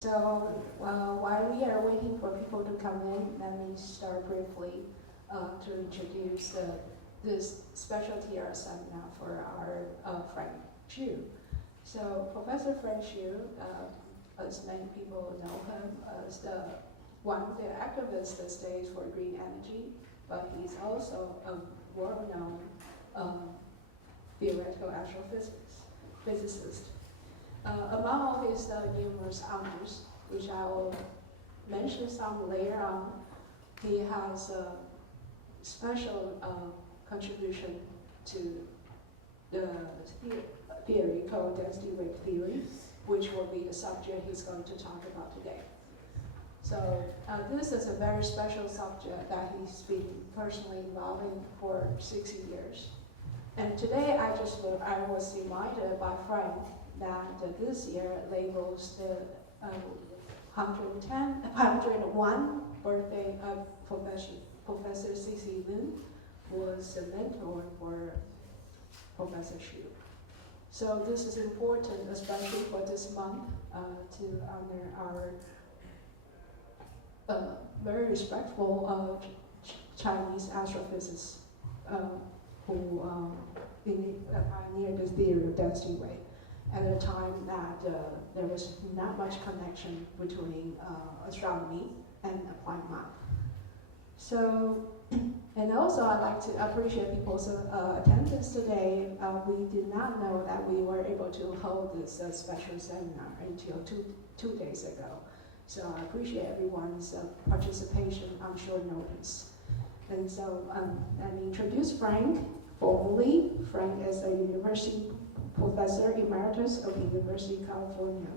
So while we are waiting for people to come in, let me start briefly to introduce this special TIARA seminar for our Frank Xu. So Professor Frank Xu, as many people know him, as one of the activists that stands for green energy, but he's also a well-known theoretical astrophysicist. Among all his numerous honors, which I will mention some later on, he has a special contribution to the theory called density wave theory, which will be the subject he's going to talk about today. So this is a very special subject that he's been personally involved in for 60 years. And today I was reminded by Frank that this year labels the 101 birthday of Professor C.C. Lin, who was a mentor for Professor Xu. So this is important, especially for this month, to honor our very respectful Chinese astrophysicists who pioneered the theory of density wave at a time that there was not much connection between astronomy and applied math. So, and also I'd like to appreciate people's attendance today. We did not know that we were able to hold this special seminar until two days ago. So I appreciate everyone's participation on short notice. And so let me introduce Frank formally. Frank is a university professor emeritus of the University of California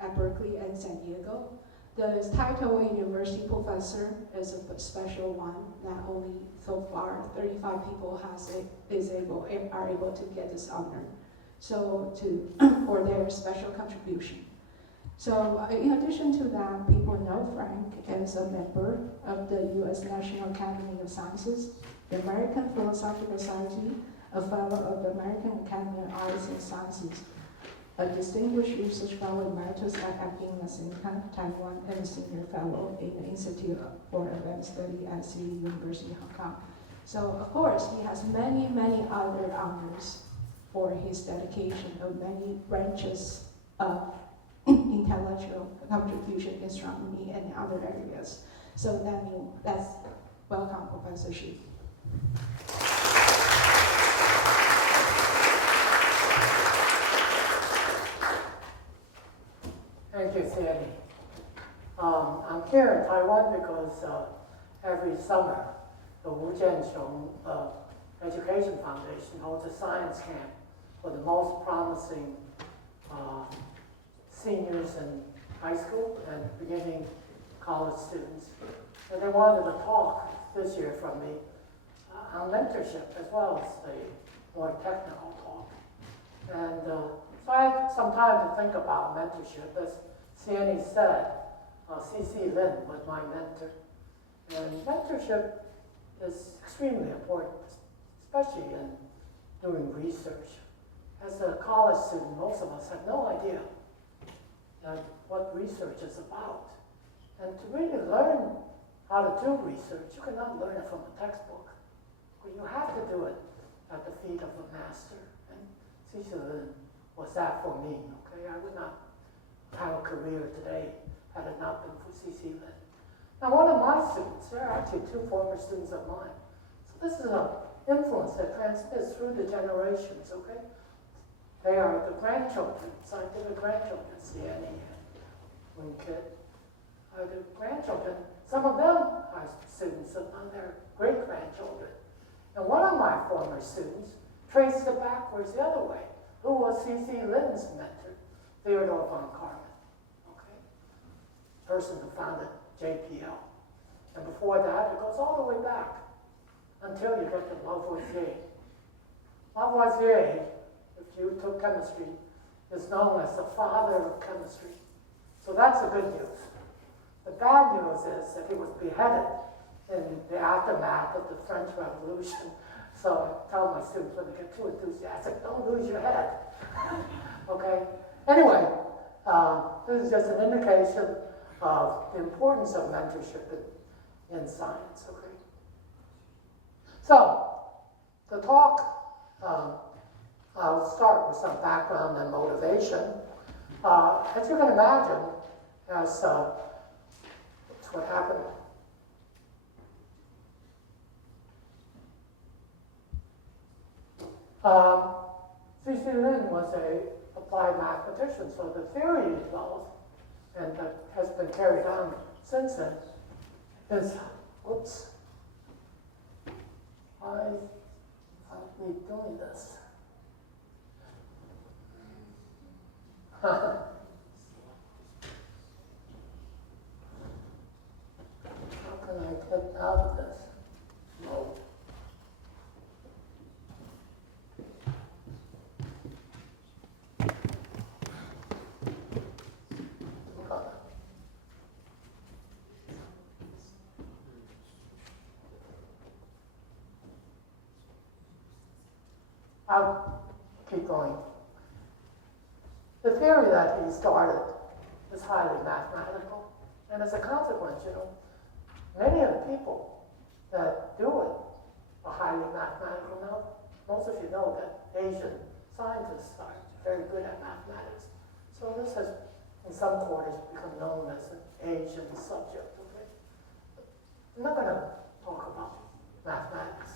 at Berkeley and San Diego. The title of university professor is a special one that only so far 35 people are able to get this honor. So for their special contribution. So in addition to that, people know Frank as a member of the U.S. National Academy of Sciences, the American Philosophical Society, a fellow of the American Academy of Arts and Sciences, a distinguished research fellow emeritus at Taiwan, Taiwan, and a senior fellow in the Institute for Advanced Study at City University, Hong Kong. So of course, he has many, many other honors for his dedication of many branches of intellectual contribution in astronomy and other areas. So let's welcome Professor Xu. Thank you, Sandy. I'm here in Taiwan because every summer the Wu Jianqiong Education Foundation holds a science camp for the most promising seniors in high school and beginning college students. And they wanted a talk this year from me on mentorship as well as the more technical talk. And so I had some time to think about mentorship. As Sandy said, C.C. Lin was my mentor. And mentorship is extremely important, especially in doing research. As a college student, most of us have no idea what research is about. And to really learn how to do research, you cannot learn it from a textbook. But you have to do it at the feet of a master. And C.C. Lin was that for me, okay? I would not have a career today had it not been for C.C. Lin. Now, one of my students, there are actually two former students of mine. So this is an influence that transmits through the generations, okay? They are the grandchildren, scientific grandchildren, Sienna and Winkit, are the grandchildren. Some of them are students of their great-grandchildren. And one of my former students traced it backwards the other way. Who was C.C. Lin's mentor? Theodore von Karman, okay? Person who founded JPL. And before that, it goes all the way back until you get to Lavoisier. Lavoisier, if you took chemistry, is known as the father of chemistry. So that's the good news. The bad news is that he was beheaded in the aftermath of the French Revolution. So I tell my students when they get too enthusiastic, don't lose your head. Okay? Anyway, This is just an indication of the importance of mentorship in science, okay? So, the talk, I'll start with some background and motivation. As you can imagine, that's what happened. C.C. Lin was a applied mathematician, so the theory he developed, and that has been carried on since then, is, whoops, why are we doing this? How can I get out of this mode? I'll keep going. The theory that he started is highly mathematical, and as a consequence, many of the people that do it are highly mathematical. Now, most of you know that Asian scientists are very good at mathematics, so this has, in some quarters, become known as an Asian subject. Okay, I'm not going to talk about mathematics.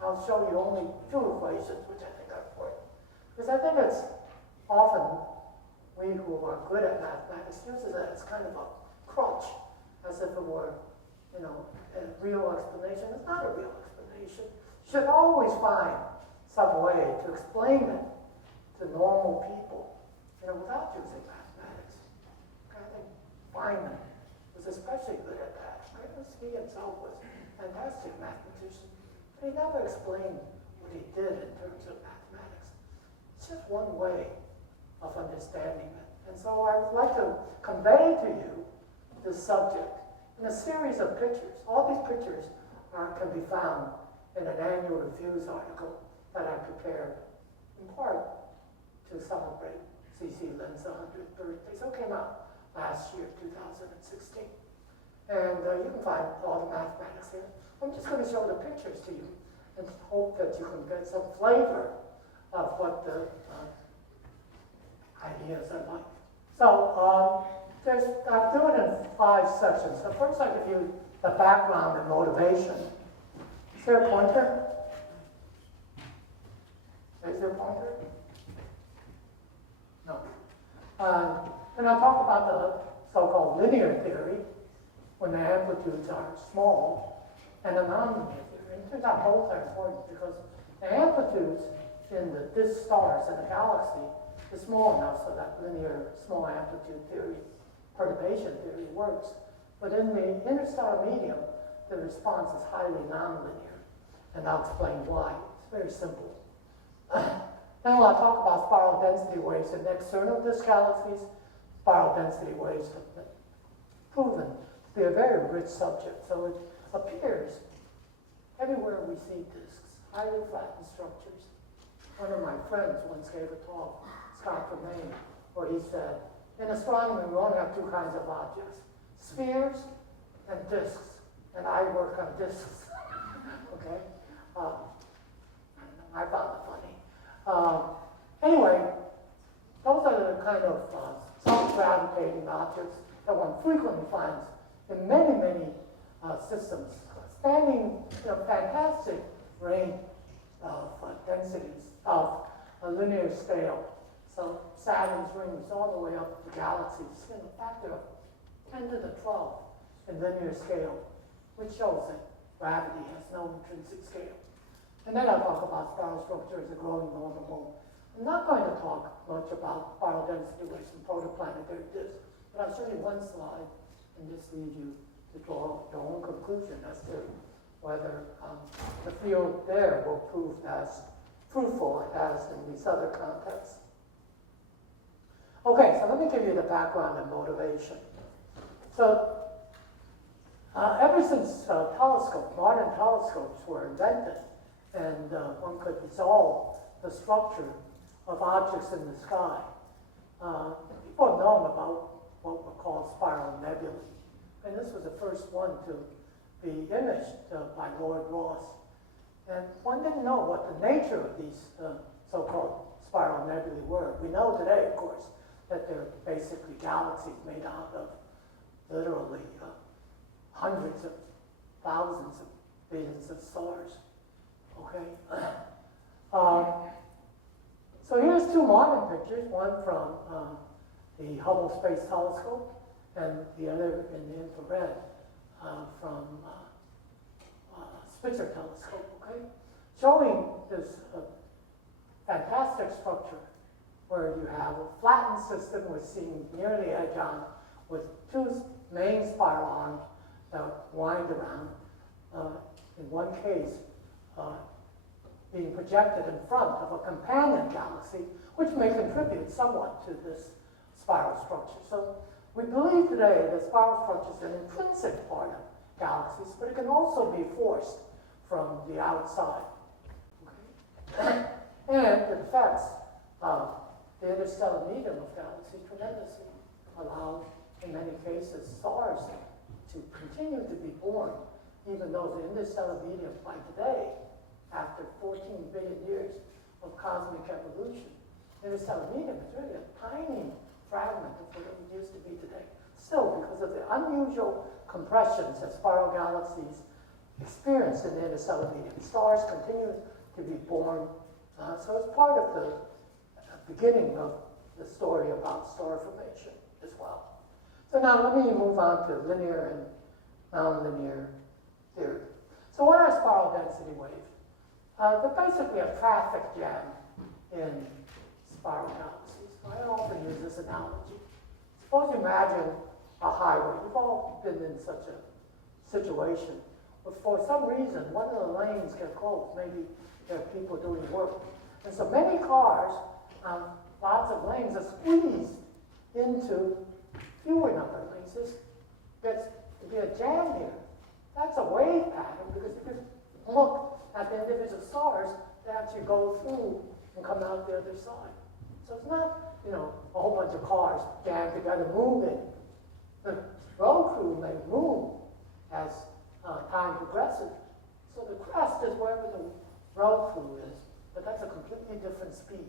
I'll show you only two equations, which I think are important. Because I think it's often we who are good at mathematics use it as kind of a crutch, as if it were, a real explanation. It's not a real explanation. You should always find some way to explain it to normal people, without using mathematics. I think Feynman was especially good at that. He himself was a fantastic mathematician. But he never explained what he did in terms of mathematics. It's just one way of understanding it. And so I would like to convey to you this subject in a series of pictures. All these pictures can be found in an annual reviews article that I prepared in part to celebrate C.C. Lin's 100th birthday. So it came out last year, 2016. And you can find all the mathematics here. I'm just going to show the pictures to you and hope that you can get some flavor of what the ideas are like. So I'll do it in 5 sections. So first I give you the background and motivation. Is there a pointer? Is there a pointer? No. And I'll talk about the so-called linear theory, when the amplitudes are small, and the nonlinear theory. It turns out both are important because the amplitudes in the disk stars in a galaxy is small enough so that linear small amplitude theory, perturbation theory works. But in the interstellar medium, the response is highly nonlinear, and I'll explain why. It's very simple. Then I'll talk about spiral density waves in external disk galaxies. Spiral density waves have been proven to be a very rich subject. So it appears everywhere we see disks, highly flattened structures. One of my friends once gave a talk, Scott from Maine, where he said, in astronomy, we only have 2 kinds of objects, spheres and disks, and I work on disks. Okay? I found it funny. Anyway, those are the kind of self-gravitating objects that one frequently finds in many, many systems, spanning fantastic range of densities of a linear scale. So Saturn's rings all the way up to galaxies in a factor of 10 to the 12 in linear scale, which shows that gravity has no intrinsic scale. And then I'll talk about spiral structure as a growing northern moon. I'm not going to talk much about spiral density waves and protoplanetary disks, but I'll show you one slide and just leave you to draw your own conclusion as to whether the field there will prove as fruitful as in these other contexts. Okay, so let me give you the background and motivation. So ever since modern telescopes were invented, and one could resolve the structure of objects in the sky, people have known about what were called spiral nebulae. And this was the first one to be imaged by Lord Ross. And one didn't know what the nature of these so-called spiral nebulae were. We know today, of course, that they're basically galaxies made out of literally hundreds of thousands of billions of stars. Okay? So here's two modern pictures, one from the Hubble Space Telescope and the other in the infrared from Spitzer Telescope, okay? Showing this fantastic structure where you have a flattened system with seeing near the edge on with two main spiral arms that wind around. In one case, being projected in front of a companion galaxy, which may contribute somewhat to this spiral structure. So we believe today that spiral structure is an intrinsic part of galaxies, but it can also be forced from the outside. Okay? And it affects the interstellar medium of galaxies tremendously, allows, in many cases, stars to continue to be born, even though the interstellar medium by today, after 14 billion years of cosmic evolution, the interstellar medium is really a tiny fragment of what it used to be today. Still, because of the unusual compressions that spiral galaxies experience in the interstellar medium, stars continue to be born. So it's part of the beginning of the story about star formation as well. So now let me move on to linear and nonlinear theory. So what are spiral density waves? They're basically a traffic jam in spiral galaxies. I often use this analogy. Suppose you imagine a highway. You've all been in such a situation. But for some reason, one of the lanes get closed. Maybe there are people doing work. And so many cars, lots of lanes are squeezed into fewer number of lanes. This gets to be a jam here. That's a wave pattern because if you look at the individual stars, they actually go through and come out the other side. So it's not, a whole bunch of cars jammed together moving. The road crew may move as time progresses. So the crest is wherever the road crew is, but that's a completely different speed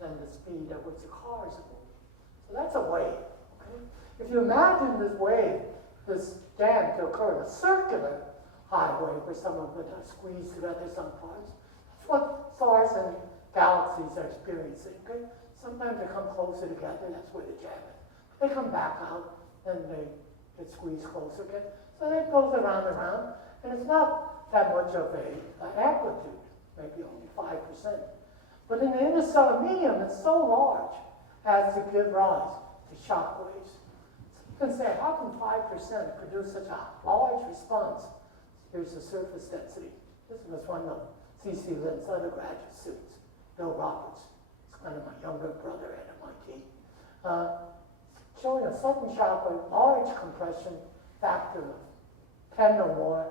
than the speed at which the cars are moving. So that's a wave. Okay? If you imagine this wave, this jam to occur in a circular highway where some of it are squeezed together, some parts, that's what stars and galaxies are experiencing. Okay? Sometimes they come closer together, that's where the jam is. They come back out, and they get squeezed closer again. So that goes around and around, and it's not that much of an amplitude, maybe only 5%. But in the interstellar medium, it's so large as to give rise to shock waves. So you can say, how can 5% produce such a large response? Here's the surface density. This was one of C.C. Lynn's undergraduate students, Bill Roberts. He's kind of my younger brother at MIT. Showing a sudden shock wave, large compression factor of 10 or more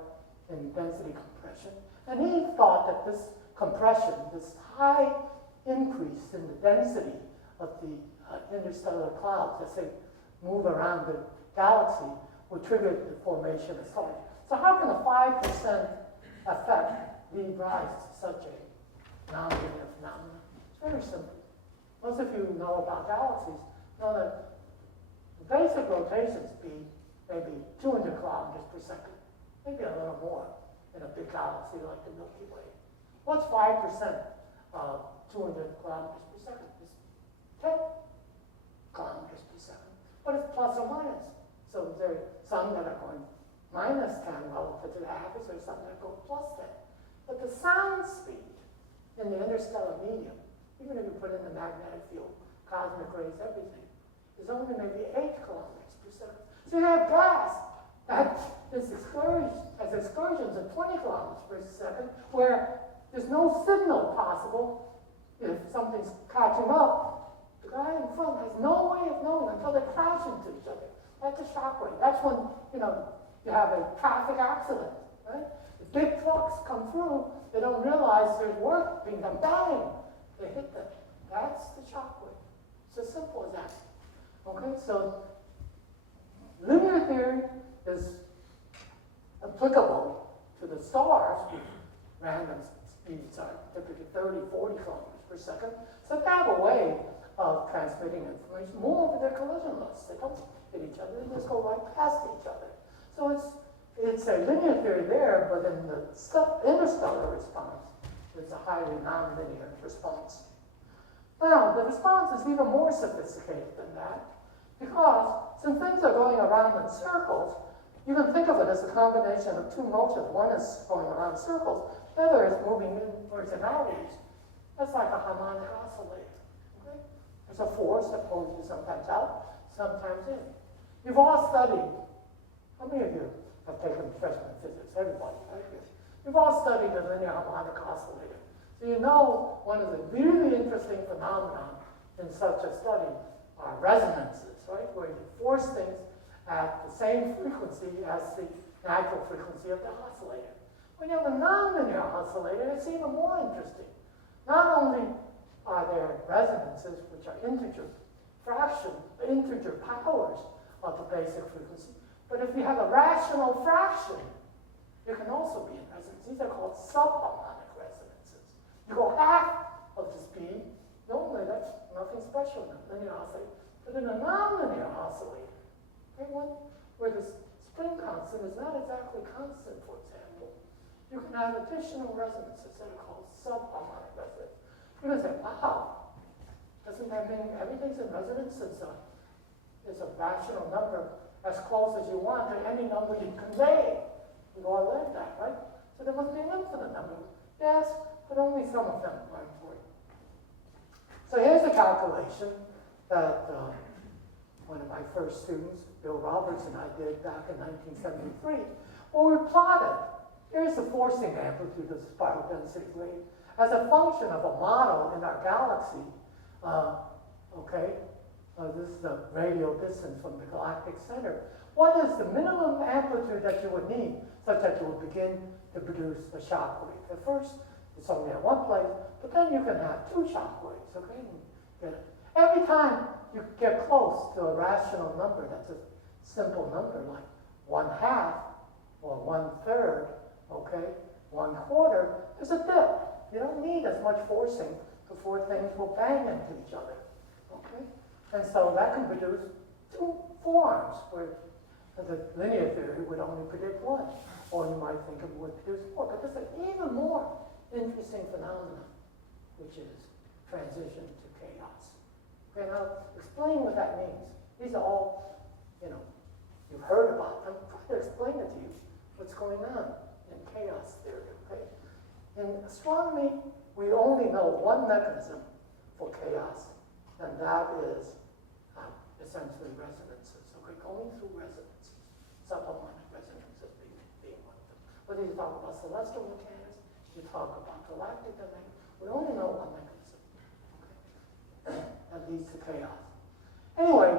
in density compression. And he thought that this compression, this high increase in the density of the interstellar clouds as they move around the galaxy would trigger the formation of stars. So how can a 5% effect lead rise to such a nonlinear phenomenon? It's very simple. Most of you know about galaxies know that the basic rotation speed may be 200 kilometers per second, maybe a little more in a big galaxy like the Milky Way. What's 5% of 200 kilometers per second? It's 10 kilometers per second. But it's plus or minus. So there are some that are going minus 10 relative to the average, there's some that go plus 10. But the sound speed in the interstellar medium, even if you put in the magnetic field, cosmic rays, everything, is only maybe 8 kilometers per second. So you have gas that is has excursions of 20 kilometers per second, where there's no signal possible. If something's catching up, the guy in front has no way of knowing until they crash into each other. That's a shock wave. That's when, you have a traffic accident, right? If big trucks come through, they don't realize there's work being done. Bang! They hit them. That's the shock wave. It's as simple as that. Okay, so linear theory is applicable to the stars, with random speeds are typically 30, 40 kilometers per second. So they have a way of transmitting information more over their collisionless. They don't hit each other, they just go right past each other. So it's a linear theory there, but in the interstellar response, it's a highly nonlinear response. Now, the response is even more sophisticated than that, because since things are going around in circles, you can think of it as a combination of two motions. One is going around in circles, the other is moving inwards and outwards. That's like a harmonic oscillator. Okay? There's a force that pulls you sometimes out, sometimes in. You've all studied, how many of you have taken freshman physics? Everybody, right? You've all studied the linear harmonic oscillator. So you know one of the really interesting phenomena in such a study are resonances, right? Where you force things at the same frequency as the natural frequency of the oscillator. When you have a nonlinear oscillator, it's even more interesting. Not only are there resonances, which are integer powers of the basic frequency, but if you have a rational fraction, you can also be in resonance. These are called subharmonic resonances. You go half of the speed, normally that's nothing special in a linear oscillator, but in a nonlinear oscillator, okay, one where the spin constant is not exactly constant, for example, you can have additional resonances that are called subharmonic resonances. You're going to say, wow, doesn't that mean everything's in resonance is a rational number as close as you want to any number you convey? We've all learned that, right? So there must be an infinite number. Yes, but only some of them are important. So here's a calculation that one of my first students, Bill Roberts, and I did back in 1973. Well, we plotted, here's the forcing amplitude of the spiral density gradient as a function of a model in our galaxy. This is the radial distance from the galactic center. What is the minimum amplitude that you would need such that you would begin to produce a shock wave? At first, it's only at one place, but then you can have two shock waves, okay? Every time you get close to a rational number, that's a simple number like 1/2 or 1/3, okay, 1/4, there's a dip. You don't need as much forcing before things will bang into each other, okay? And so that can produce two forms where the linear theory would only predict one, or you might think it would produce more. But there's an even more interesting phenomenon, which is transition to chaos. Okay, now explain what that means. These are all, you've heard about them. I'm trying to explain it to you, what's going on in chaos theory, okay? In astronomy, we only know one mechanism for chaos, and that is essentially resonances. Okay, going through resonances, subharmonic resonances being one of them. Whether you talk about celestial mechanics, you talk about galactic domain, we only know one mechanism. Okay, that leads to chaos. Anyway,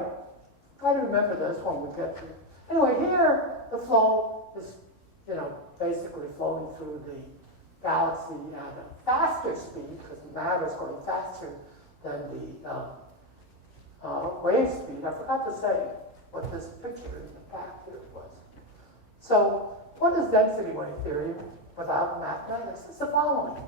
try to remember this when we get to. Anyway, here the flow is, basically flowing through the galaxy at a faster speed because matter is going faster than the wave speed. I forgot to say what this picture in the back here was. So, what is density wave theory without mathematics? It's the following.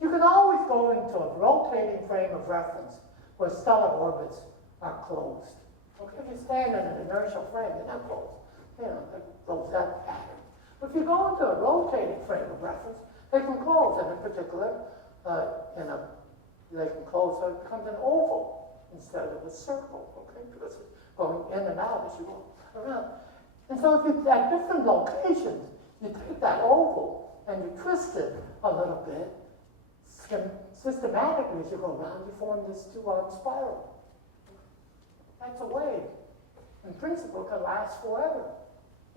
You can always go into a rotating frame of reference where stellar orbits are closed. Okay, if you stand in an inertial frame, they're not closed. That goes that pattern. But if you go into a rotating frame of reference, they can close, and in particular, they can close so it becomes an oval instead of a circle, okay? Because it's going in and out as you go around. And so if you, at different locations, you take that oval and you twist it a little bit, systematically as you go around, you form this two-armed spiral. That's a wave. In principle, can last forever,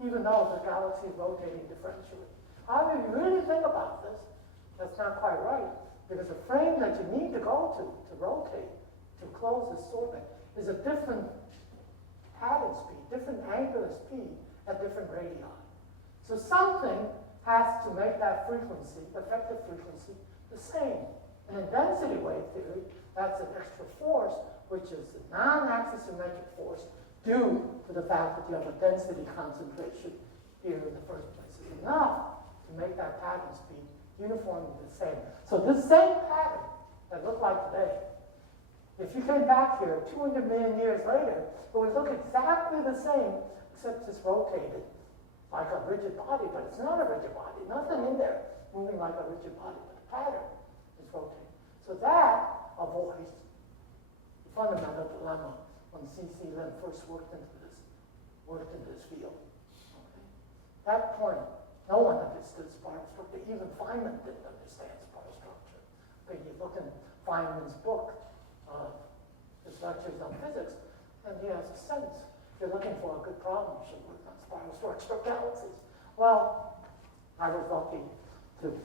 even though the galaxy is rotating differentially. However, if you really think about this, that's not quite right, because the frame that you need to go to rotate, to close this orbit, is a different pattern speed, different angular speed at different radii. So something has to make that frequency, effective frequency, the same. And in density wave theory, that's an extra force which is the non-axisymmetric force due to the fact that you have a density concentration here in the first place, is enough to make that pattern speed uniformly the same. So this same pattern that looked like today, if you came back here 200 million years later, it would look exactly the same, except it's rotated like a rigid body, but it's not a rigid body. Nothing in there moving like a rigid body, but the pattern is rotating. So that avoids the fundamental dilemma when C.C. Lin first worked into this field. Okay? At that point, no one understood spiral structure. Even Feynman didn't understand spiral structure. But you look in Feynman's book, his lectures on physics, and he has a sense. If you're looking for a good problem, you should work on spiral structure of galaxies. Well, I was lucky to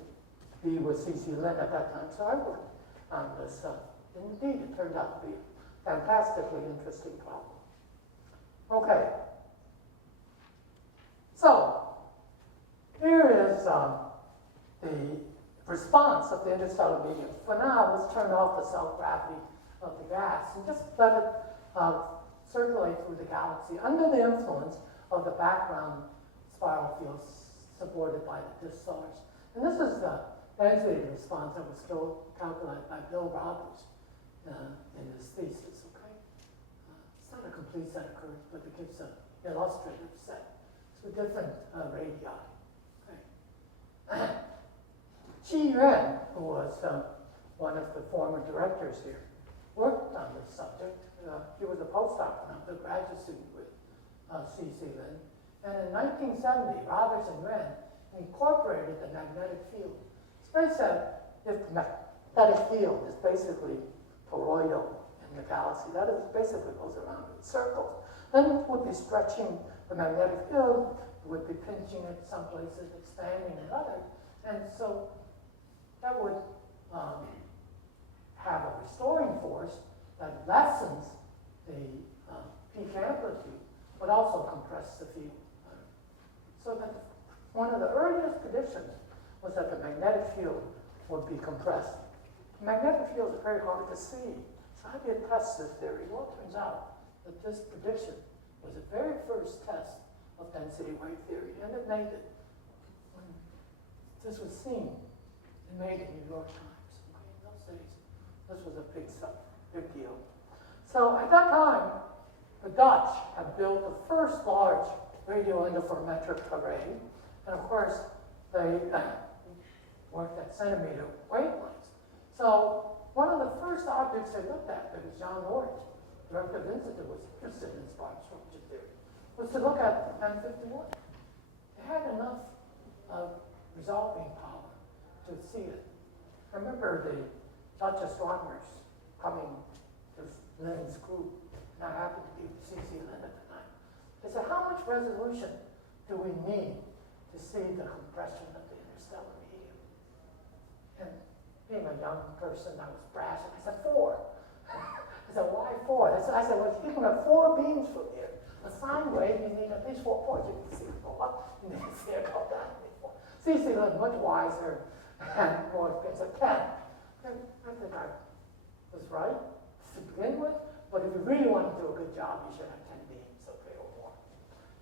be with C.C. Lin at that time, so I worked on this. Indeed, it turned out to be a fantastically interesting problem. Okay. So, here is the response of the interstellar medium. For now, let's turn off the self-gravity of the gas and just let it circulate through the galaxy under the influence of the background spiral fields supported by the disk stars. And this is the density response that was calculated by Bill Roberts in his thesis, okay? It's not a complete set of curves, but it gives an illustrative set. So different radii, okay? Chi-Yuan, who was one of the former directors here, worked on this subject. He was a postdoc when I was a graduate student with C.C. Lin. And in 1970, Roberts and Yuan incorporated the magnetic field. They said if the magnetic field is basically toroidal in the galaxy, that is, basically goes around in circles, then it would be stretching the magnetic field, it would be pinching it some places, expanding in others. And so that would have a restoring force that lessens the peak amplitude, but also compress the field. So that one of the earliest conditions was that the magnetic field would be compressed. Magnetic fields are very hard to see. So how do you test this theory? Well, it turns out that this prediction was the very first test of density wave theory, and it made it. When this was seen, it made it in New York Times. Okay, in those days, this was a big deal. So at that time, the Dutch had built the first large radio interferometric array, and of course, they worked at centimeter wavelengths. So one of the first objects they looked at, that was John Orange, director of Institute, was interested in spiral structure theory, was to look at M51. It had enough resolving power to see it. I remember the Dutch astronomers coming to Lin's group, and I happened to be with C.C. Lin at the time. They said, how much resolution do we need to see the compression of the interstellar medium? And being a young person, I was brash, and I said, 4. I said, why 4? I said, well, you can have 4 beams from here. A sine wave, you need at least 4 points. You can see it go up, you can see it go down. C.C. Lin, much wiser and more expensive, 10. And I think I was right to begin with, but if you really want to do a good job, you should have 10 beams, okay, or more.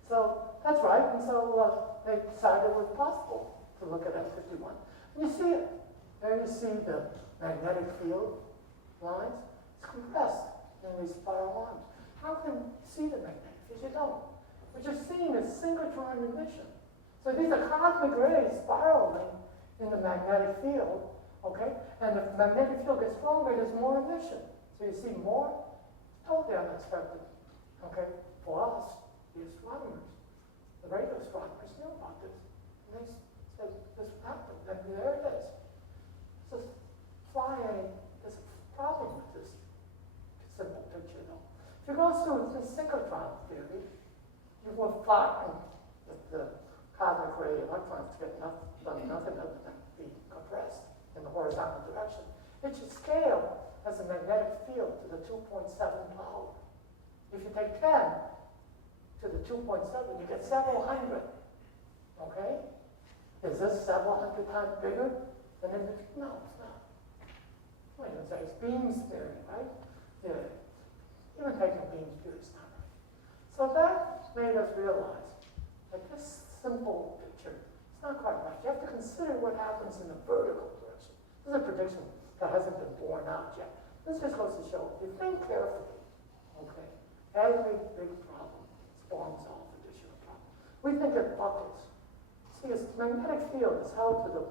So that's right, and so they decided it was possible to look at M51. And you see it. There you see the magnetic field lines. It's compressed in these spiral arms. How can you see the magnetic field? You don't. What you're seeing is synchrotron emission. So these are cosmic rays spiraling in the magnetic field, okay? And if the magnetic field gets stronger, there's more emission. So you see more. Totally unexpected, okay? For us, the astronomers, the radio astronomers knew about this. And they said, this happened, and there it is. So there's a problem with this simple picture, though. If you go through the synchrotron theory, you will find that the cosmic ray electrons get nothing other than be compressed in the horizontal direction. It should scale as a magnetic field to the 2.7 power. If you take 10 to the 2.7, you get several hundred. Okay? Is this several hundred times bigger than in the? No, it's not. Wait a minute, it's beam theory, right? The even taking beam theory is not right. So that made us realize that this simple picture is not quite right. You have to consider what happens in the vertical direction. This is a prediction that hasn't been borne out yet. This just goes to show, if you think carefully, okay, every big problem spawns off additional problem. We think it buckles. See, its magnetic field is held to the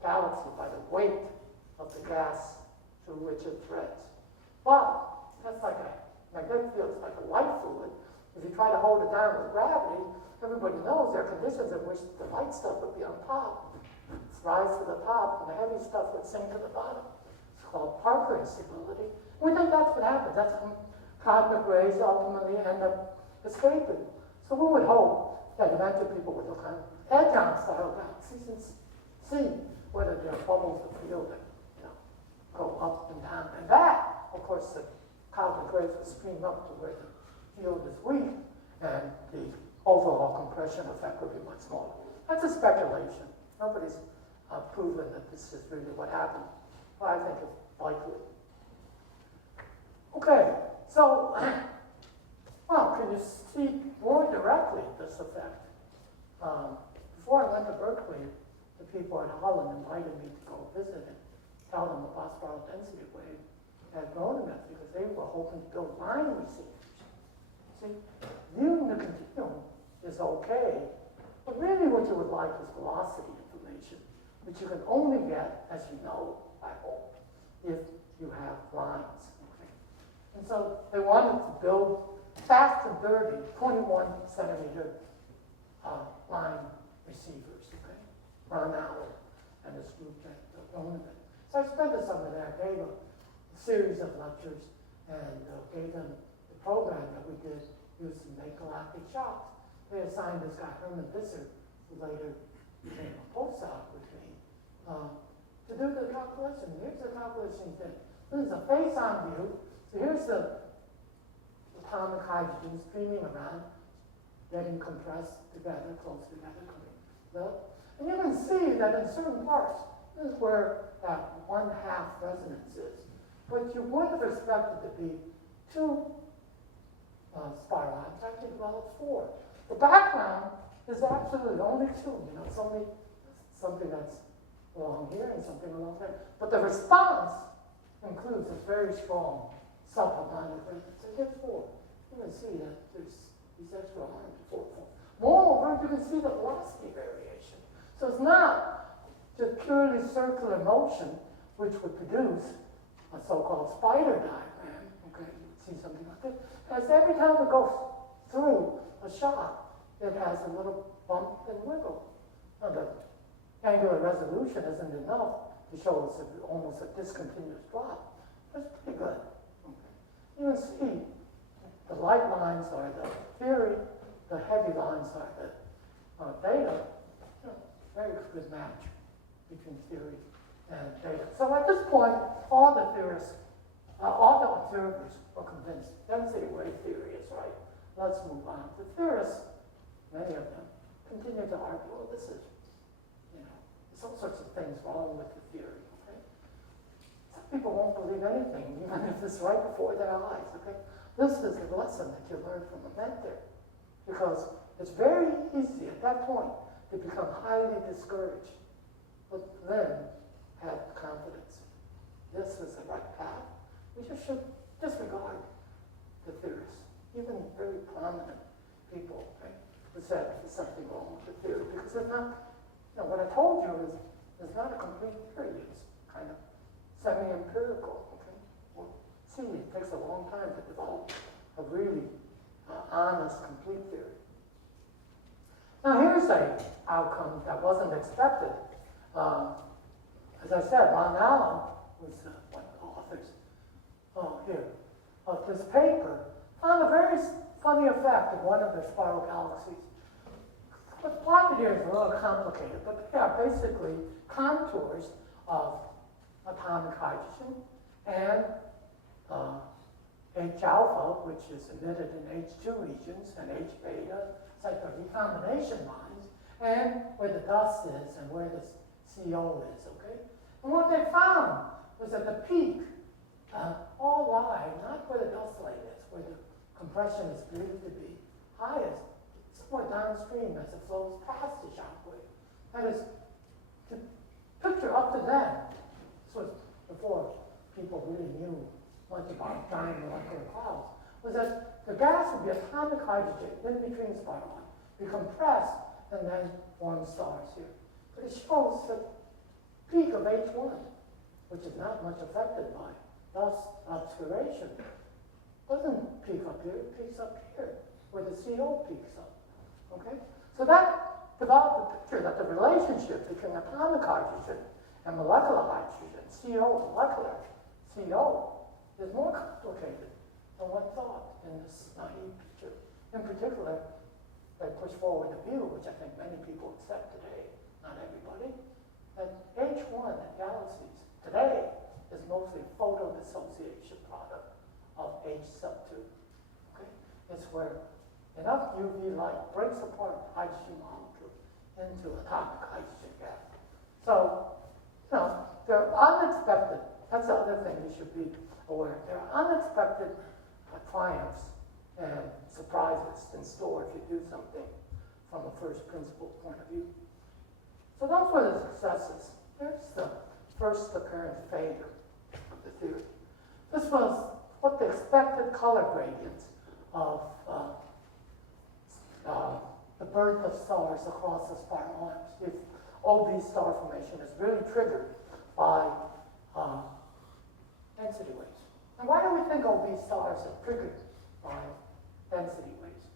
galaxy by the weight of the gas through which it threads. But that's like a magnetic field is like a light fluid. If you try to hold it down with gravity, everybody knows there are conditions in which the light stuff would be on top. It's rise to the top, and the heavy stuff would sink to the bottom. It's called Parker instability. We think that's what happens. That's when cosmic rays ultimately end up escaping. So we would hope that eventually people would look on edge-on-style galaxies and see whether there are bubbles of field that go up and down. And that, of course, the cosmic rays will stream up to where the field is weak, and the overall compression effect will be much smaller. That's a speculation. Nobody's proven that this is really what happened, but I think it's likely. Okay, so, well, can you see more directly this effect? Before I went to Berkeley, the people at Holland invited me to go visit and tell them about spiral density wave had grown enough because they were hoping to build line receivers. See, viewing the continuum is okay, but really what you would like is velocity information, which you can only get, as you know, I hope, if you have lines. Okay? And so they wanted to build fast and dirty 21 centimeter line receivers, okay? Ron Allen and his group that owned it. So I spent the summer there, gave a series of lectures, and gave them the program that we did used to make galactic shocks. They assigned this guy, Herman Visser, who later became a postdoc with me, to do the calculation. Here's the calculation he did. This is a face-on view. So here's the atomic hydrogen streaming around, getting compressed together, close together, coming up. And you can see that in certain parts, this is where that 1/2 resonance is. But you would have expected to be 2 spiral lines. Actually developed 4. The background is absolutely only 2. You know, it's only something that's along here and something along there. But the response includes a very strong subharmonic resonance. So you get 4. You can see that there's these extra lines to 4. Moreover, you can see the velocity variation. So it's not just purely circular motion, which would produce a so-called spider diagram. Okay, you would see something like this. As every time it goes through a shock, it has a little bump and wiggle. Now, the angular resolution isn't enough to show us almost a discontinuous drop. That's pretty good. Okay. You can see the light lines are the theory, the heavy lines are the data. You know, very good match between theory and data. So at this point, all the theorists, all the observers were convinced density wave theory is right. Let's move on. The theorists, many of them, continue to argue, well, this is, you know, there's all sorts of things wrong with the theory, okay? Some people won't believe anything, even if it's right before their eyes, okay? This is a lesson that you learn from a mentor, because it's very easy at that point to become highly discouraged, but then have confidence. This is the right path. We just should disregard the theorists, even very prominent people, right, who said there's something wrong with the theory, because it's not, you know, what I told you is it's not a complete theory. It's kind of semi-empirical, okay? Well, see, it takes a long time to develop a really honest, complete theory. Now here's an outcome that wasn't expected. As I said, Ron Allen was one of the authors of this paper, found a very funny effect in one of their spiral galaxies. What's plotted here is a little complicated, but they are basically contours of atomic hydrogen and H alpha, which is emitted in H2 regions, and H beta, it's like the recombination lines, and where the dust is and where the CO is, okay? And what they found was that the peak all lie not where the dust light is, where the compression is believed to be highest, somewhere downstream as it flows past the shock wave. That is, the picture up to then, this was before people really knew much about giant molecular clouds, was that the gas would be atomic hydrogen in between spiral lines, be compressed, and then form stars here. But it shows the peak of H1, which is not much affected by dust obscuration, doesn't peak up here, it peaks up here, where the CO peaks up. Okay? So that developed a picture that the relationship between atomic hydrogen and molecular hydrogen, CO, molecular CO, is more complicated than one thought in this naive picture. In particular, they push forward the view, which I think many people accept today, not everybody, that H1 in galaxies today is mostly photodissociation product of H sub 2. Okay? It's where enough UV light breaks apart hydrogen molecule into atomic hydrogen gas. So, they're unexpected. That's the other thing you should be aware. There are unexpected triumphs and surprises in store if you do something from a first principle point of view. So those were the successes. Here's the first apparent failure of the theory. This was what the expected color gradients of the birth of stars across the spiral arms. If OB star formation is really triggered by density waves. And why do we think OB stars are triggered by density waves?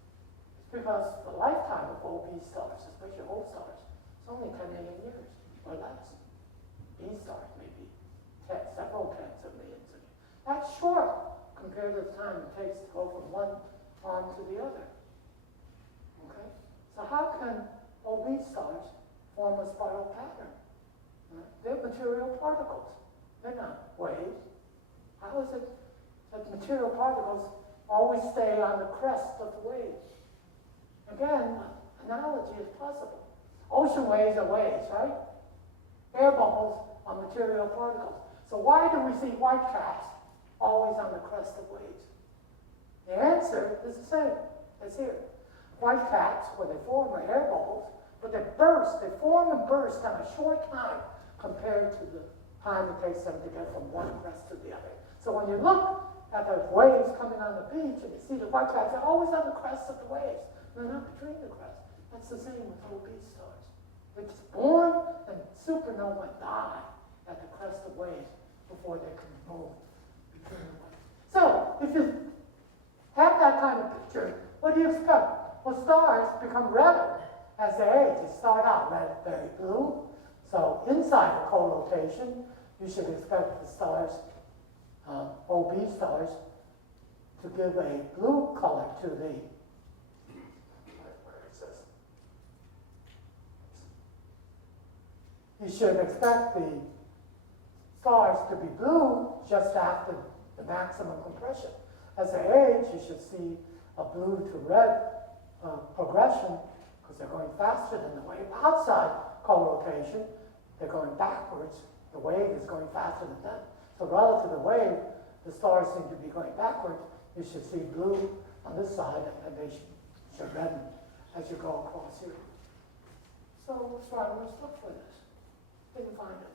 It's because the lifetime of OB stars, especially old stars, is only 10 million years or less. B stars may be several tens of millions of years. That's short compared to the time it takes to go from one arm to the other. Okay? So how can OB stars form a spiral pattern? They're material particles. They're not waves. How is it that material particles always stay on the crest of the waves? Again, analogy is possible. Ocean waves are waves, right? Air bubbles are material particles. So why do we see white caps always on the crest of waves? The answer is the same as here. White caps, when they form, are air bubbles, but they form and burst on a short time compared to the time it takes them to get from one crest to the other. So when you look at the waves coming on the beach and you see the white caps, they're always on the crest of the waves. They're not between the crests. That's the same with OB stars. They're just born and supernova die at the crest of waves before they can move between the waves. So if you have that kind of picture, what do you expect? Well, stars become redder as they age. They start out red, very blue. So inside the corotation, you should expect the stars, OB stars, to give a blue color to the, where is this? You should expect the stars to be blue just after the maximum compression. As they age, you should see a blue to red progression because they're going faster than the wave. Outside corotation, they're going backwards. The wave is going faster than them. So relative to the wave, the stars seem to be going backwards. You should see blue on this side, and they should redden as you go across here. So astronomers looked for this. Didn't find it.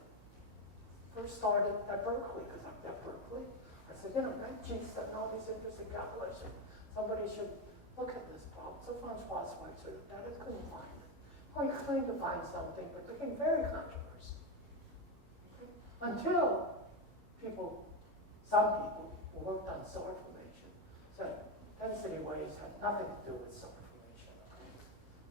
First started at Berkeley, because I'm at Berkeley. I said, geez, done all these interesting calculations. Somebody should look at this problem. So Franz Schwarzweiser, I couldn't find it. Well, he claimed to find something, but it became very controversial. Okay? Until some people who worked on star formation said density waves have nothing to do with star formation. Okay?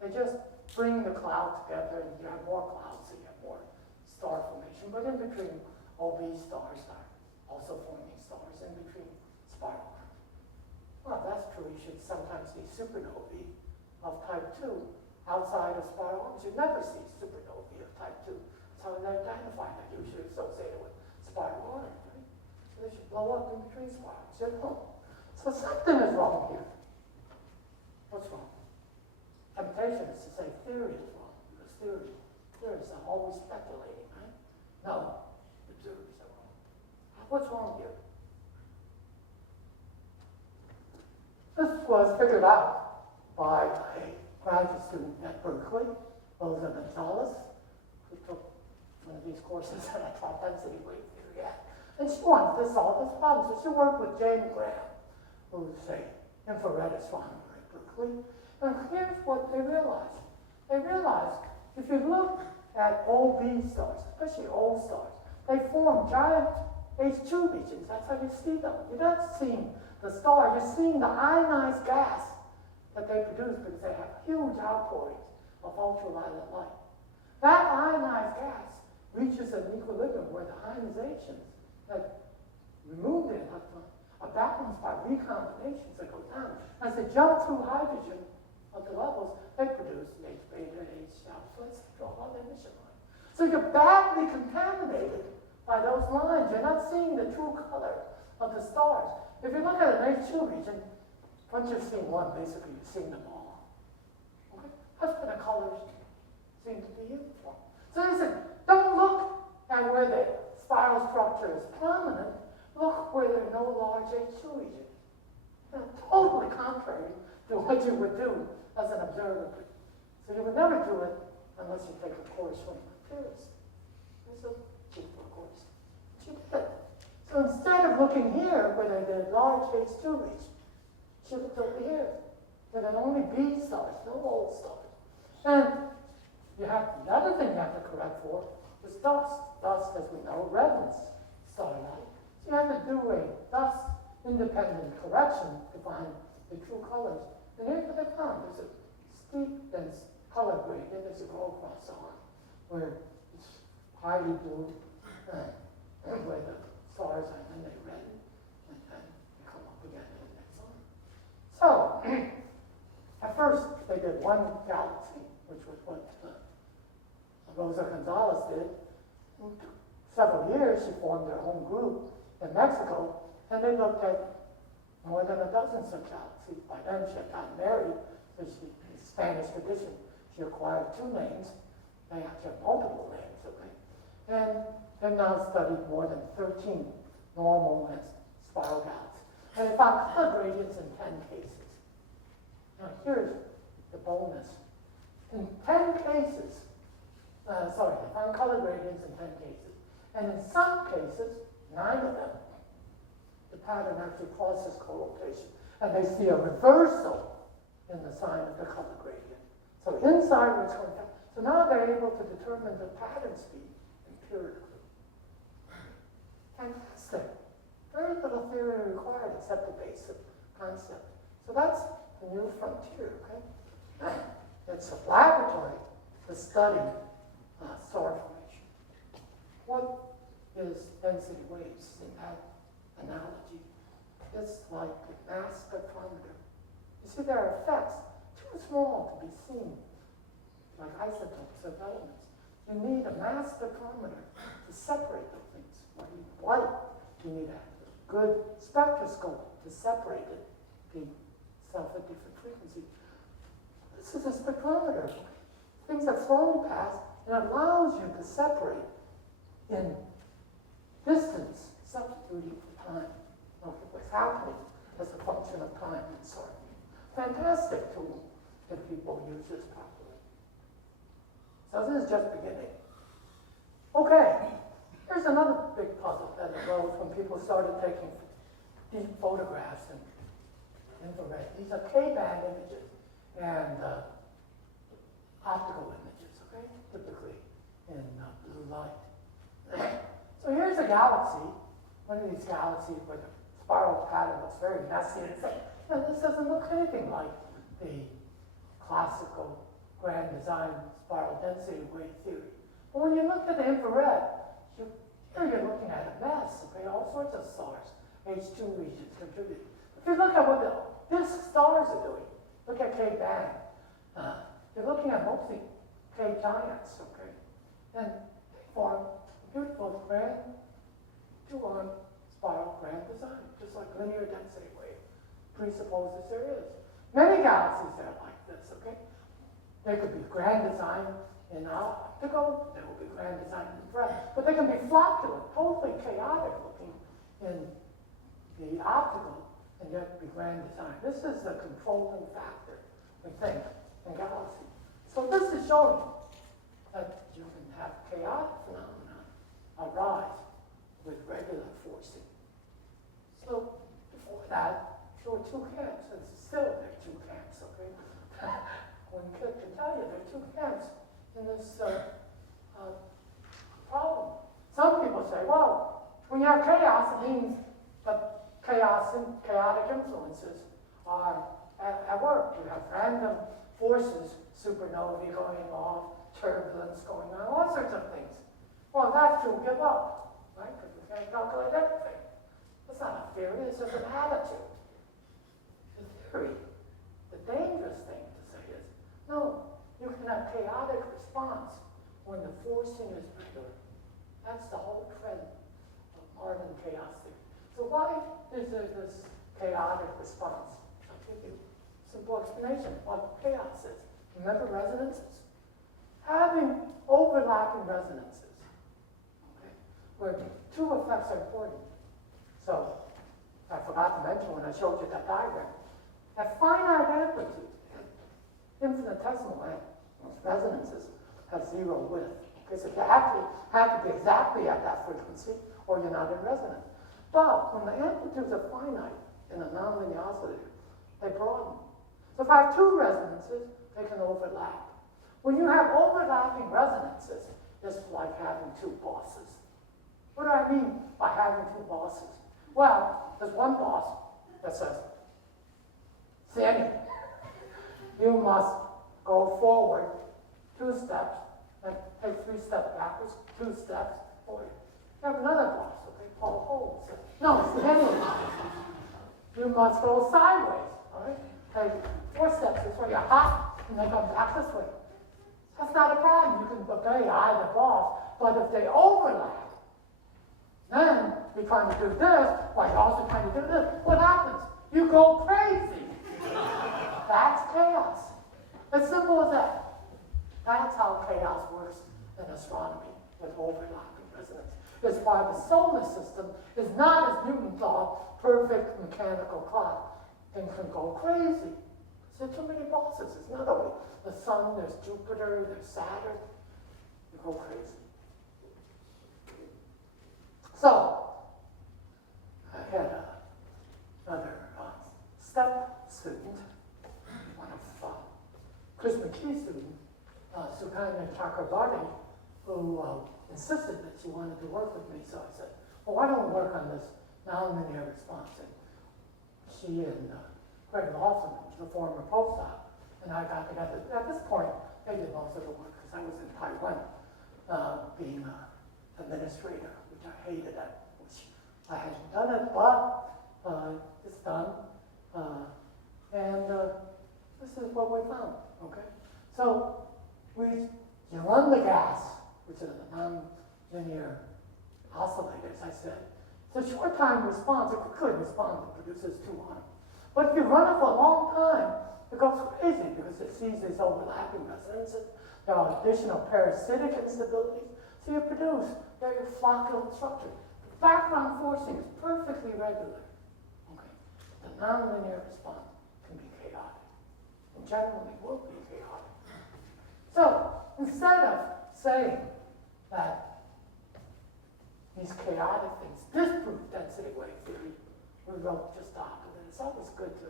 They just bring the cloud together, and you have more clouds, so you have more star formation. But in between, OB stars are also forming stars in between spiral arms. Well, if that's true, you should sometimes see supernovae of type 2 outside of spiral arms. You never see supernovae of type 2. That's how they're identified. They're usually associated with spiral arms, right? So they should blow up in between spirals. So something is wrong here. What's wrong? Temptation is to say theory is wrong, because theories are always speculating, right? No, the theories are wrong. What's wrong here? This was figured out by a graduate student at Berkeley, Rosa Gonzalez, who took one of these courses that I taught density wave theory at. And she wanted to solve this problem, so she worked with Jane Graham, who's an infrared astronomer at Berkeley. And here's what they realized. They realized if you look at OB stars, especially old stars, they form giant H2 regions. That's how you see them. You're not seeing the star, you're seeing the ionized gas that they produce because they have huge outpourings of ultraviolet light. That ionized gas reaches an equilibrium where the ionizations that removed it are balanced by recombinations that go down. As they jump through hydrogen at the levels, they produce H beta, H alpha, etc., all the emission line. So you're badly contaminated by those lines. You're not seeing the true color of the stars. If you look at an H2 region, once you've seen one, basically you've seen them all. Okay? That's where the colors seem to be uniform. So they said, don't look at where the spiral structure is prominent, look where there are no large H2 regions. Now, totally contrary to what you would do as an observer. So you would never do it unless you take a course from materials. It's a cheaper course. But you did. So instead of looking here where there are large H2 regions, you looked over here where there are only B stars, no old stars. And the other thing you have to correct for is dust. Dust, as we know, reddens starlight. So you have to do a dust-independent correction to find the true colors. And here's what they found. There's a steep and color gradient as you go across the arm, where it's highly blue, and where the stars are, and then they redden, and then they come up again in the next arm. So, at first, they did one galaxy, which was what Rosa Gonzalez did. In several years, she formed her own group in Mexico, and they looked at more than a dozen such galaxies. By then, she had gotten married, so in Spanish tradition, she acquired 2 names. They actually have multiple names, okay? And they've now studied more than 13 normal and spiral galaxies. And they found color gradients in 10 cases. Now, here's the bonus. In 10 cases, they found color gradients in 10 cases. And in some cases, 9 of them, the pattern actually causes corotation. And they see a reversal in the sign of the color gradient. So inside where it's going down. So now they're able to determine the pattern speed empirically. Fantastic. Very little theory required except the basic concept. So that's the new frontier, okay? It's a laboratory to study star formation. What is density waves in that analogy? It's like a mass spectrometer. You see, there are effects too small to be seen, like isotopes of elements. You need a mass spectrometer to separate the things. When you need light, you need a good spectroscope to separate it, the stuff at different frequencies. This is a spectrometer. Things are flowing past, and it allows you to separate in distance, substituting for time. What's happening as a function of time and so on. Fantastic tool if people use this properly. So this is just beginning. Okay, here's another big puzzle that arose when people started taking deep photographs and infrared. These are K-band images and optical images, okay? Typically in blue light. So here's a galaxy, one of these galaxies where the spiral pattern looks very messy. It's like, this doesn't look anything like the classical grand design spiral density wave theory. But when you look at the infrared, here you're looking at a mess, okay? All sorts of stars, H2 regions contributing. If you look at what the disk stars are doing, look at K-band. You're looking at mostly K-giants, okay? And they form beautiful grand two-arm spiral grand design, just like linear density wave presupposes there is. Many galaxies are like this, okay? There could be grand design in optical, there will be grand design in infrared, but they can be flocculent, totally chaotic looking in the optical, and yet be grand design. This is the controlling factor, we think, in galaxies. So this is showing that you can have chaotic phenomena arise with regular forcing. So before that, there were two camps, and still there are two camps, okay? One kid can tell you there are two camps in this problem. Some people say, well, when you have chaos, it means that chaos and chaotic influences are at work. You have random forces, supernovae going off, turbulence going on, all sorts of things. Well, that's true, give up, right? Because we can't calculate everything. It's not a theory, it's just an attitude. The theory, the dangerous thing to say is, no, you can have chaotic response when the forcing is regular. That's the whole trend of modern chaos theory. So why is there this chaotic response? I'll give you a simple explanation of what chaos is. Remember resonances? Having overlapping resonances, okay, where two effects are important. So, I forgot to mention when I showed you that diagram, at finite amplitude, infinitesimal resonances have zero width. Okay, so you actually have to be exactly at that frequency or you're not in resonance. But when the amplitudes are finite in a nonlinear oscillator, they broaden. So if I have two resonances, they can overlap. When you have overlapping resonances, it's like having two bosses. What do I mean by having two bosses? Well, there's one boss that says, Sandy, you must go forward 2 steps, and take 3 steps backwards, 2 steps forward. You have another boss, okay, Paul Holt says, no, Sandy, you must go sideways, all right? Take 4 steps this way, you hop, and then come back this way. That's not a problem. You can obey either boss, but if they overlap, then you're trying to do this, while you're also trying to do this. What happens? You go crazy. That's chaos. As simple as that. That's how chaos works in astronomy with overlapping resonance. It's why the solar system is not, as Newton thought, perfect mechanical clock. Things can go crazy. There are too many bosses. There's another way. The sun, there's Jupiter, there's Saturn. You go crazy. So, I had another STEP student, one of Chris McKee's students, Sukanya Chakrabarti, who insisted that she wanted to work with me. So I said, well, why don't we work on this nonlinear response? And she and Greg Lawson, the former postdoc, and I got together. At this point, they did most of the work because I was in Taiwan being an administrator, which I hated at, which I hadn't done it, but it's done. And this is what we found, okay? So you run the gas, which are the non-linear oscillators, I said. It's a short time response. It quickly responds, it produces 2 ions. But if you run it for a long time, it goes crazy because it sees these overlapping resonances. There are additional parasitic instabilities. So you produce very flocculent structure. The background forcing is perfectly regular. Okay. The nonlinear response can be chaotic. And generally will be chaotic. So instead of saying that these chaotic things disprove density wave theory, we wrote just the opposite. It's always good to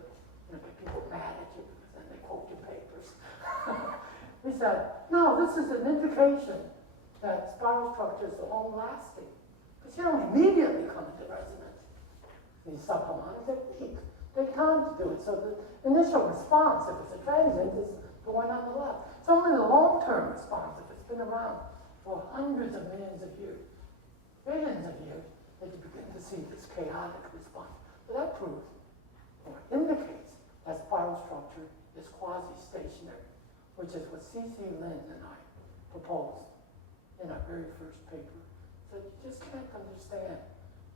get people mad at you because then they quote your papers. We said, no, this is an indication that spiral structures are long-lasting. Because you don't immediately come into resonance. These subharmonics are weak. They take time to do it. So the initial response, if it's a transient, is the one on the left. It's only the long-term response, if it's been around for hundreds of millions of years, billions of years, that you begin to see this chaotic response. So that proves, or indicates, that spiral structure is quasi-stationary, which is what C.C. Lin and I proposed in our very first paper. So you just can't understand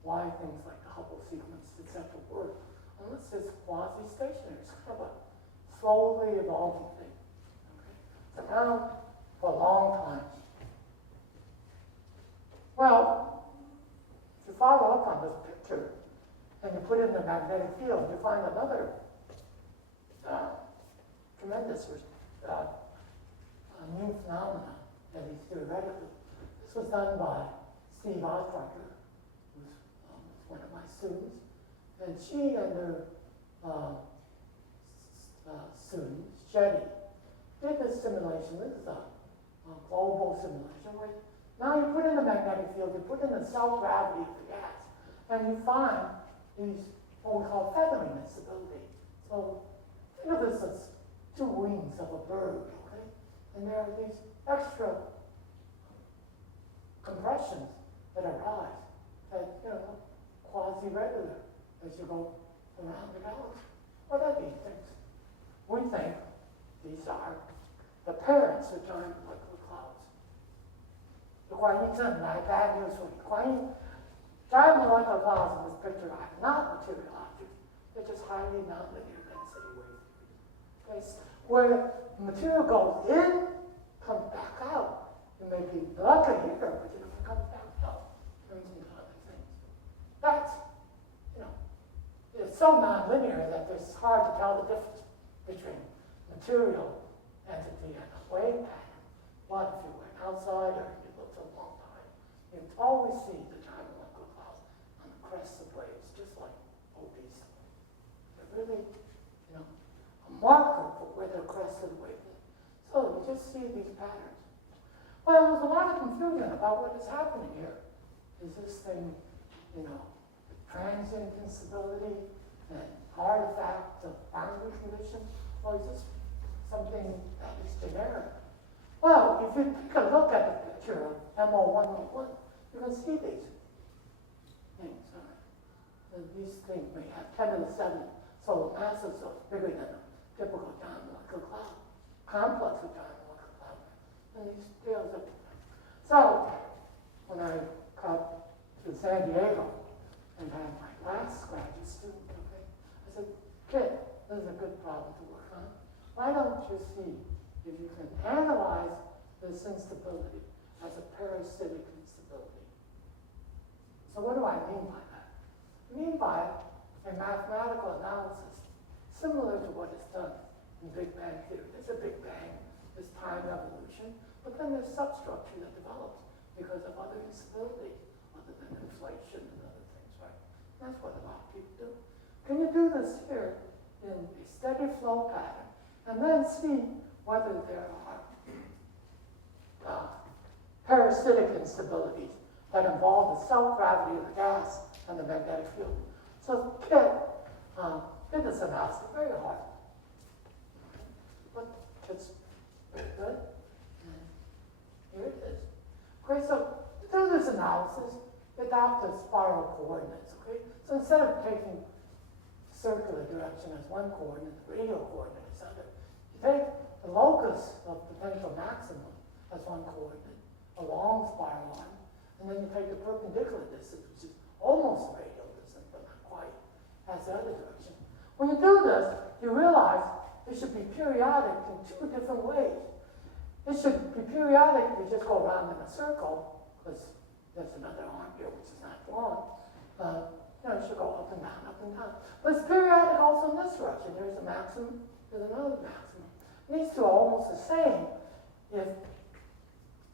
why things like the Hubble sequence, etc. work unless it's quasi-stationary. It's kind of a slowly evolving thing. Okay? It's around for a long time. Well, if you follow up on this picture and you put in the magnetic field, you find another tremendous new phenomena, at least theoretically. This was done by Steve Ostraker, who's one of my students, and she and her student, Shetty, did this simulation. This is a global simulation where now you put in the magnetic field, you put in the self-gravity of the gas, and you find these, what we call feathering instability. So think of this as two wings of a bird, okay? And there are these extra compressions that arise that, quasi-regular as you go around the galaxy. What are these things? We think these are the parents of giant molecular clouds. Bad news for you. Giant molecular clouds in this picture are not material objects. They're just highly nonlinear density wave theories. Where material goes in, comes back out. You may be lucky here, but it comes back out. Turns into other things. That's, it's so nonlinear that it's hard to tell the difference between material entity and a wave pattern. But if you went outside or you looked a long time, you'd always see the giant molecular clouds on the crests of waves, just like obese. They're really, a marker for where the crest of the wave is. So you just see these patterns. Well, there's a lot of confusion about what is happening here. Is this thing, transient instability, an artifact of boundary condition, or is this something that is generic? Well, if you take a look at the picture of MO101, you can see these things. These things may have 10 to the 7 solar masses, so it's bigger than a typical giant molecular cloud, complex of giant molecular cloud. And these scales are. So, when I got to San Diego and had my last graduate student, I said, kid, this is a good problem to work on. Why don't you see if you can analyze this instability as a parasitic instability? So what do I mean by that? I mean by a mathematical analysis similar to what is done in Big Bang theory. There's a Big Bang, there's time evolution, but then there's substructure that develops because of other instabilities, other than inflation and other things, right? That's what a lot of people do. Can you do this here in a steady flow pattern and then see whether there are parasitic instabilities that involve the self-gravity of the gas and the magnetic field? So Kit did this analysis, very hard. But it's very good. And here it is. Okay, so to do this analysis, adopt the spiral coordinates, okay? So instead of taking circular direction as one coordinate, the radial coordinate as other, you take the locus of potential maximum as one coordinate, a long spiral line, and then you take the perpendicular distance, which is almost radial distance, but not quite, as the other direction. When you do this, you realize it should be periodic in two different ways. It should be periodic if you just go around in a circle, because there's another arm here which is not drawn. It should go up and down, up and down. But it's periodic also in this direction. There's a maximum, there's another maximum. These two are almost the same if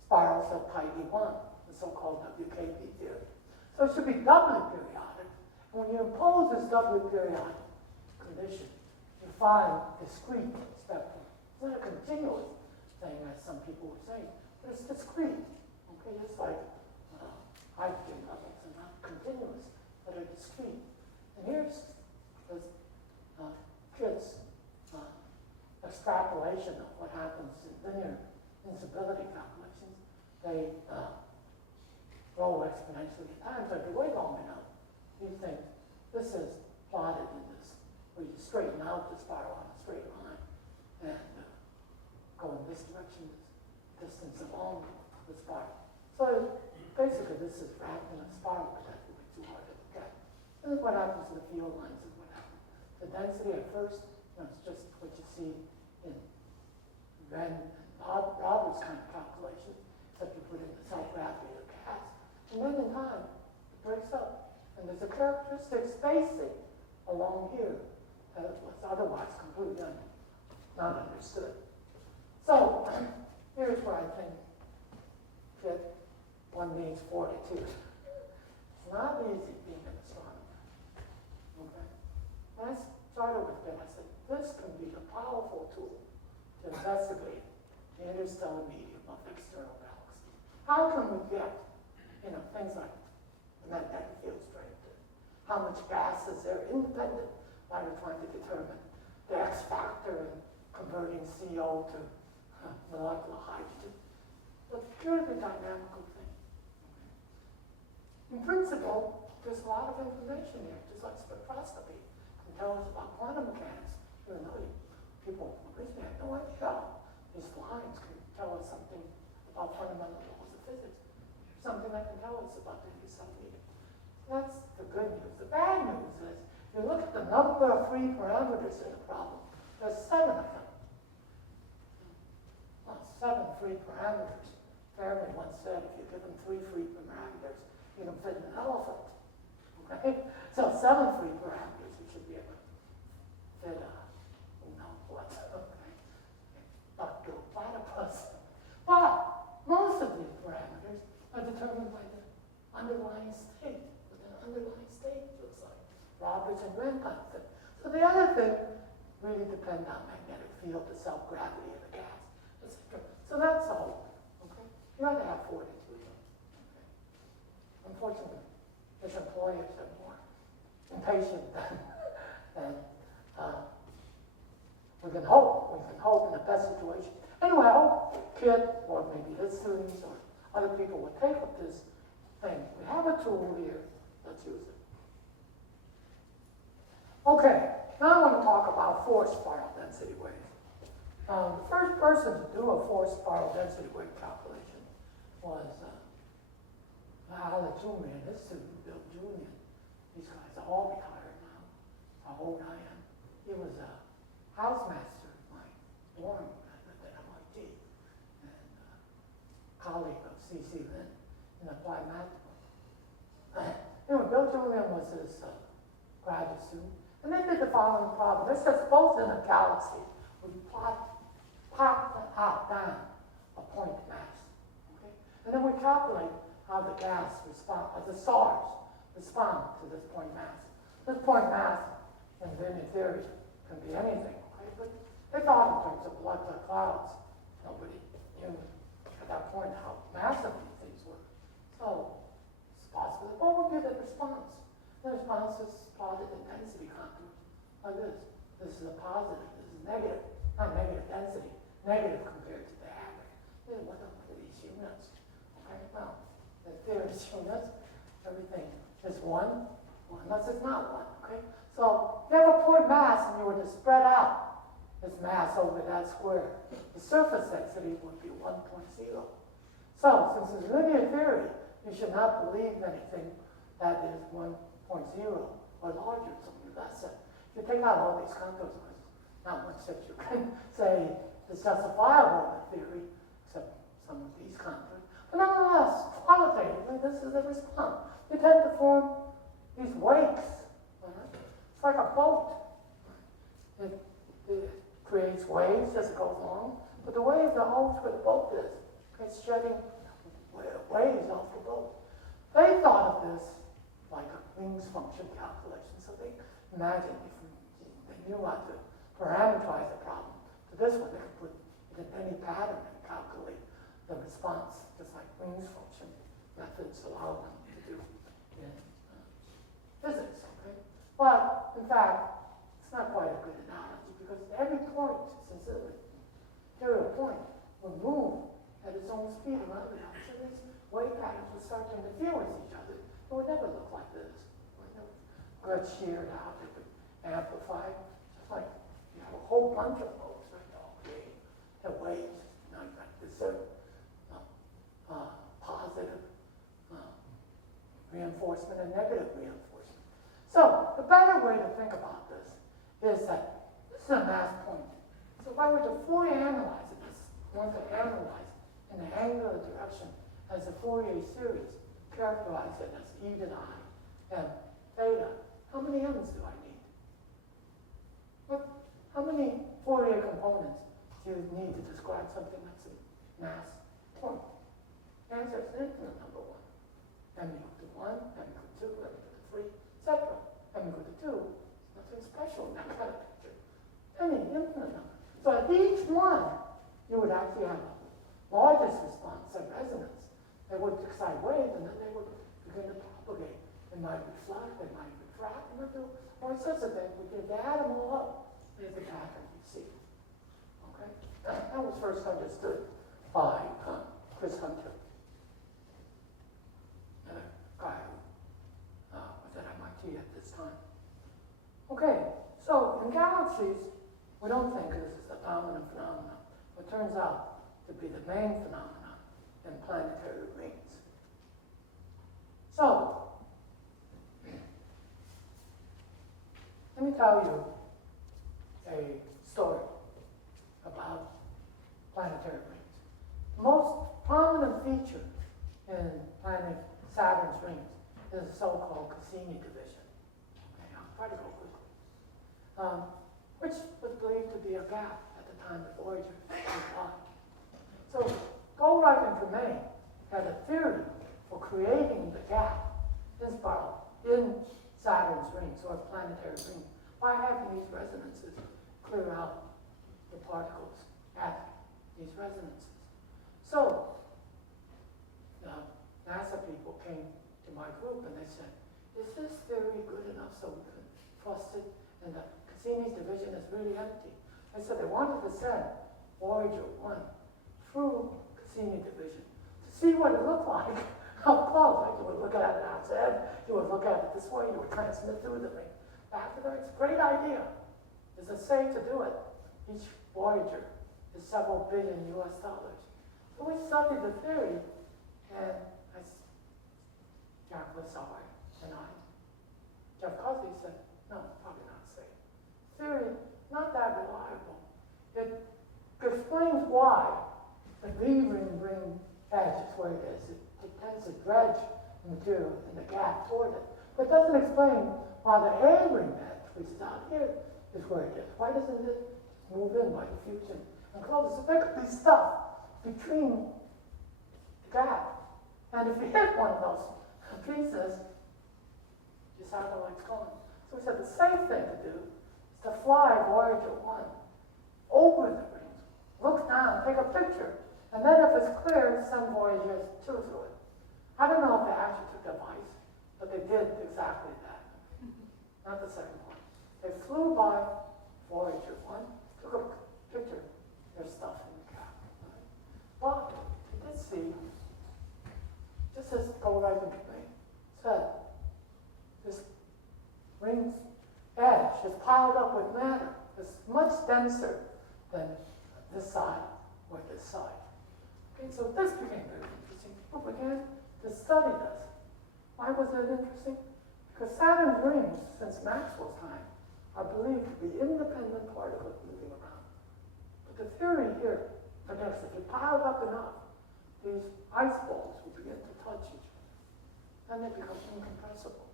spirals have pi d1, the so-called WKB theory. So it should be doubly periodic. And when you impose this doubly periodic condition, you find discrete spectrum. It's not a continuous thing, as some people were saying, but it's discrete. Okay, just like hydrogen levels are not continuous, but are discrete. And here's Kitt's extrapolation of what happens in linear instability calculations. They grow exponentially in time, so if you wait long enough, you think this is plotted in this, where you straighten out the spiral on a straight line and go in this direction, this distance along the spiral. So basically this is wrapped in a spiral, but that would be too hard to look at. This is what happens to the field lines, is what happens. The density at first, it's just what you see in Venn and Roberts kind of calculations, except you put in the self-gravity of the gas. And then in time, it breaks up, and And there's a characteristic spacing along here that was otherwise completely not understood. So here's where I think that one needs fortitude. It's not easy being an astronomer. Okay? When I started with it, I said, this can be a powerful tool to investigate the interstellar medium of external galaxies. How can we get, things like the magnetic field strength, how much gas is there independent by trying to determine the X factor in converting CO to molecular hydrogen. It's purely dynamical thing. In principle, there's a lot of information here, just like spectroscopy can tell us about quantum mechanics. People originally had no idea. These lines can tell us something about fundamental laws of physics. Something that can tell us about the Higgs medium. That's the good news. The bad news is, if you look at the number of free parameters in the problem, there's 7 of them. Well, 7 free parameters. Fermi once said, if you give them 3 free parameters, you can fit an elephant. Okay? So 7 free parameters, you should be able to fit ductile platypus. But most of these parameters are determined by the underlying state. What the underlying state looks like. Roberts and Wren kind of thing. So the other thing really depend on magnetic field, the self-gravity of the gas, etc. So that's the whole thing. Okay? You have to have fortitude. Okay? Unfortunately, his employers are more impatient than we can hope in the best situation. Anyway, I hope Kit, or maybe his students, or other people will take up this thing. We have a tool here, let's use it. Okay, now I want to talk about force spiral density waves. The first person to do a force spiral density wave calculation was Alex Jr. and his student, Bill Jr. These guys are all retired now. How old I am. He was a housemaster in my dorm at MIT, and colleague of C.C. Lin in applied math. Bill Julian was his graduate student, and they did the following problem. They said, suppose in a galaxy, we pop out down a point mass, okay? And then we calculate how the gas respond, the stars respond to this point mass. This point mass, in linear theory, can be anything. But they thought in terms of molecular clouds. Nobody knew at that point how massive these things were. So it's possible. What would be the response? The response is plotted in density contours like this. This is a positive. This is negative. Not negative density. Negative compared to the average. What are these units? Okay, well, the theory is units. Everything is 1, unless it's not 1. Okay. So if you have a point mass and you were to spread out this mass over that square, the surface density would be 1.0. So since it's linear theory, you should not believe anything that is 1.0 or larger, something less than. If you take out all these contours, there's not much that you can say is justifiable in theory, except some of these contours. But nonetheless, qualitatively, this is the response. You tend to form these wakes. It's like a boat. It creates waves as it goes along, but the waves are always where the boat is. It's shedding waves off the boat. They thought of this like a wings function calculation, so they imagined if they knew how to parameterize the problem to this one, they could put it in any pattern and calculate the response, just like wings function methods allow them to do in physics. Okay? But, in fact, it's not quite a good analogy because every point, since the material point, will move at its own speed around the other. So these wave patterns will start to interfere with each other. It would never look like this. It would never get sheared out. It would amplify. Just like you have a whole bunch of modes right now. Okay? The waves, not like this positive reinforcement and negative reinforcement. So the better way to think about this is that this is a mass point. So if I were to Fourier analyze it, one could analyze in the angular direction as a Fourier series, characterize it as E to the I, and theta. How many m's do I need? How many Fourier components do you need to describe something that's a mass point? The answer is infinite number 1. M equal to 1, M equal to 2, M equal to 3, etc. M equal to 2. There's nothing special in that kind of picture. Any infinite number. So at each one, you would actually have a largest response at resonance. They would excite waves, and then they would begin to propagate. They might reflect, they might refract, they might do all sorts of things. We could add them all up. There's the pattern you see. Okay? That was first understood by Chris Hunter, a guy who was at MIT at this time. Okay, so in galaxies, we don't think this is a dominant phenomenon. It turns out to be the main phenomenon in planetary rings. So, let me tell you a story about planetary rings. The most prominent feature in planet Saturn's rings is the so-called Cassini division. Okay, I'll try to go quickly. Which was believed to be a gap at the time that Voyager was on. So, Goldreich and Tremaine had a theory for creating the gap in Saturn's rings, or planetary rings, by having these resonances clear out the particles at these resonances. So, the NASA people came to my group and they said, is this theory good enough so we can trust it? And the Cassini's division is really empty. I said they wanted to send Voyager 1 through Cassini division to see what it looked like, how close. Like you would look at it outside, you would look at it this way, you would transmit through the ring. Back to there, it's a great idea. Is it safe to do it? Each Voyager is several billion US dollars. So we studied the theory, and Jack Lazar and Jeff Cosby said, no, probably not safe. Theory, not that reliable. It explains why the V-ring edge is where it is. It tends to dredge the material in the gap toward it. But it doesn't explain why the A-ring edge, which is out here, is where it is. Why doesn't it move in by diffusion and close? So there could be stuff between the gap. And if you hit one of those pieces, your satellite's gone. So we said the safe thing to do is to fly Voyager 1 over the rings, look down, take a picture, and then if it's clear, send Voyager 2 through it. I don't know if they actually took the advice, but they did exactly that. Not the second one. They flew by Voyager 1, took a picture, there's stuff in the cap. Right? But they did see, just as Goldreich and Tremaine said, this ring's edge is piled up with matter. It's much denser than this side or this side. Okay, so this became very interesting. People began to study this. Why was it interesting? Because Saturn's rings, since Maxwell's time, are believed to be independent particles moving around. But the theory here predicts if you pile it up enough, these ice balls will begin to touch each other. Then they become incompressible.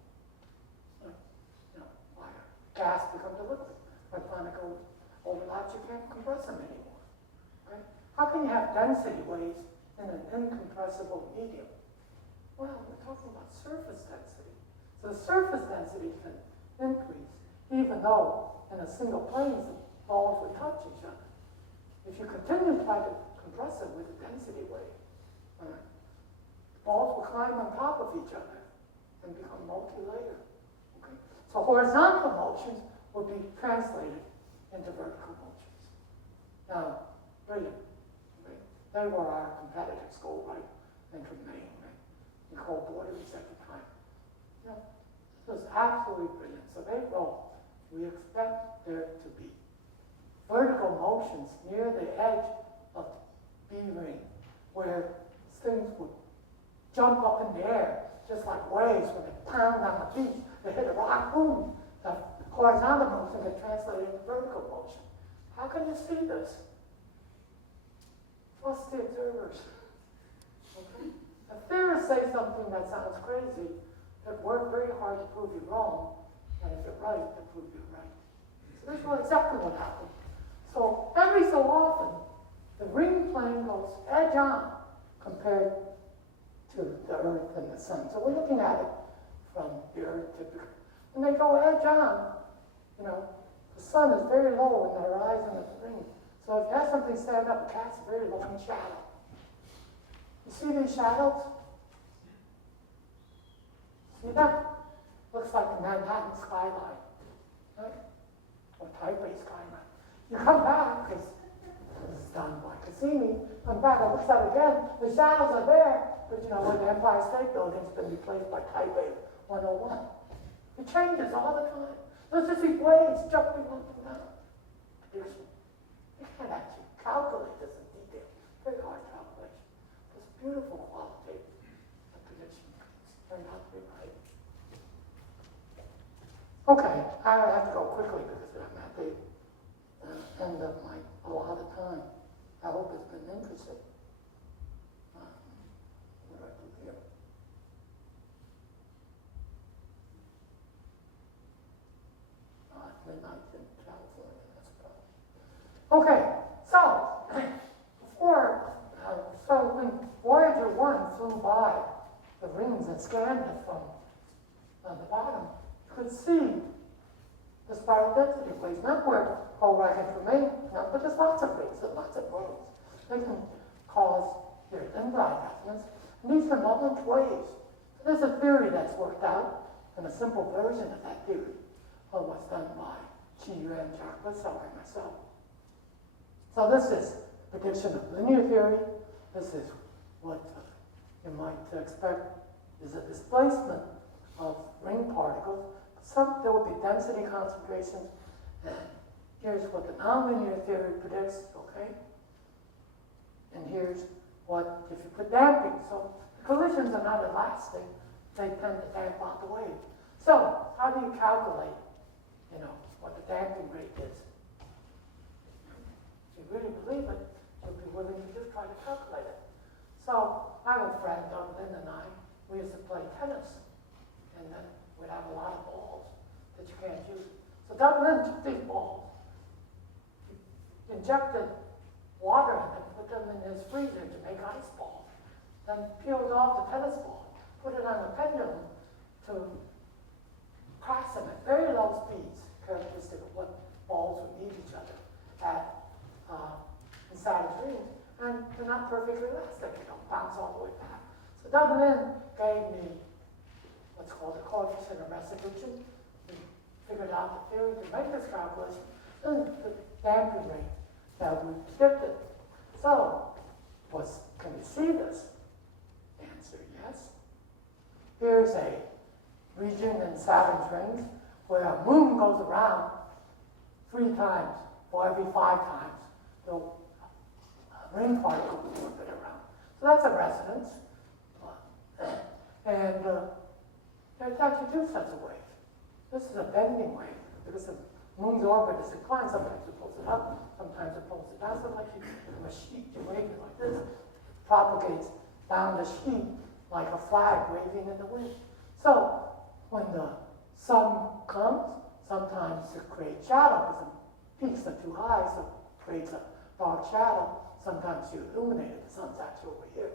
Why gas becomes a liquid. When particles overlap, you can't compress them anymore. Okay? How can you have density waves in an incompressible medium? Well, we're talking about surface density. So the surface density can increase, even though in a single plane the balls would touch each other. If you continue to try to compress it with a density wave, right, the balls will climb on top of each other and become multi-layered. Okay? So horizontal motions will be translated into vertical motions. Now, brilliant. Right? They were our competitors, Goldreich and Tremaine, right? Nicole Borders at the time. This was absolutely brilliant. So they wrote, we expect there to be vertical motions near the edge of the B-ring, where things would jump up in the air, just like waves when they pound on the beach. They hit a rock, boom, the horizontal motion get translated into vertical motion. How can you see this? Trust the observers. Okay? The theorists say something that sounds crazy, that work very hard to prove you wrong, and if you're right, to prove you right. So this is exactly what happened. So every so often, the ring plane goes edge on compared to the Earth and the Sun. So we're looking at it from the Earth typically. And they go edge on, you know, the Sun is very low in the horizon of the ring. So if you have something stand up, it casts a very long shadow. You see these shadows? See that? Looks like the Manhattan skyline, right? Or Taipei skyline. You come back, because this is done by Cassini, come back and look at it again, the shadows are there, but you know, where the Empire State Building's been replaced by Taipei 101. It changes all the time. There's just these waves jumping up and down. Prediction. You can't actually calculate this in detail. Very hard calculation. This beautiful qualitative prediction turned out to be right. Okay, I have to go quickly because I'm at the end of my allotted time. I hope it's been interesting. What do I do here? Midnight in California, that's a problem. Okay, so before, so when Voyager 1 flew by the rings and scanned it from the bottom, you could see the spiral density waves, not where right hand remain, but there's lots of rings, there's lots of modes. They can cause their dendrite resonance, and these are Lagrange waves. So there's a theory that's worked out, and a simple version of that theory was done by Chia-Chiao and myself. So this is prediction of linear theory. This is what you might expect is a displacement of ring particles. There will be density concentrations, and here's what the nonlinear theory predicts, okay? And here's what, if you put damping, so collisions are not elastic, they tend to damp out the wave. So, how do you calculate, you know, what the damping rate is? If you really believe it, you'll be willing to just try to calculate it. So, I have a friend, Lynn and I, we used to play tennis, and then we'd have a lot of balls that you can't use. So Lynn took these balls, injected water in them, put them in his freezer to make ice balls, then peeled off the tennis ball, put it on a pendulum to cross them at very low speeds, characteristic of what balls would meet each other at inside his rings, and they're not perfectly elastic, they don't bounce all the way back. So Lynn gave me what's called a coefficient of resolution. We figured out the theory to make this calculation, and the damping rate that we predicted. So, can we see this? Answer, yes. Here's a region in Saturn's rings where a moon goes around 3 times, or every 5 times, the ring particle will orbit around. So that's a resonance. And there's actually 2 sets of waves. This is a bending wave because the moon's orbit is inclined. Sometimes it pulls it up, sometimes it pulls it down. Sometimes you from a sheet, you wave it like this. It propagates down the sheet like a flag waving in the wind. So when the sun comes, sometimes it creates shadow because the peaks are too high, so it creates a dark shadow. Sometimes you illuminate it. The sun's actually over here,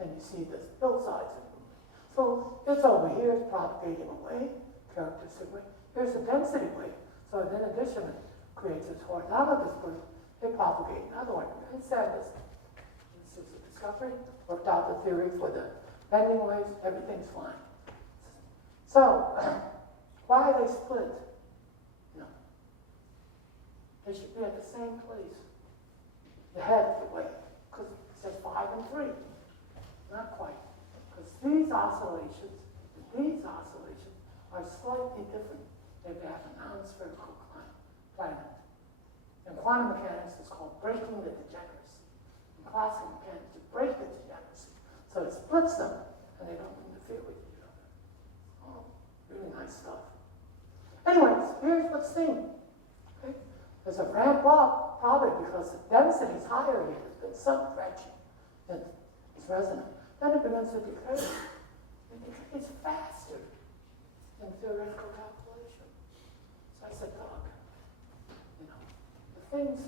and you see the hillsides illuminated. So it's over here, it's propagating away, characteristic wave. Here's the density wave. So in addition, it creates this horizontal dispersion. They propagate another one. And said this is a discovery. Worked out the theory for the bending waves. Everything's fine. So why are they split? No. They should be at the same place. The head of the wave. Because it says 5 and 3. Not quite. Because these oscillations are slightly different if they have a non-spherical planet. In quantum mechanics, it's called breaking the degeneracy. In classical mechanics, you break the degeneracy. So it splits them, and they don't interfere with each other. Oh, really nice stuff. Anyways, here's what's seen. Okay? There's a ramp up, probably because the density is higher here. There's been some correction. It's resonant. Then it begins to decay. It decays faster in theoretical calculation. So I said, Doug, the things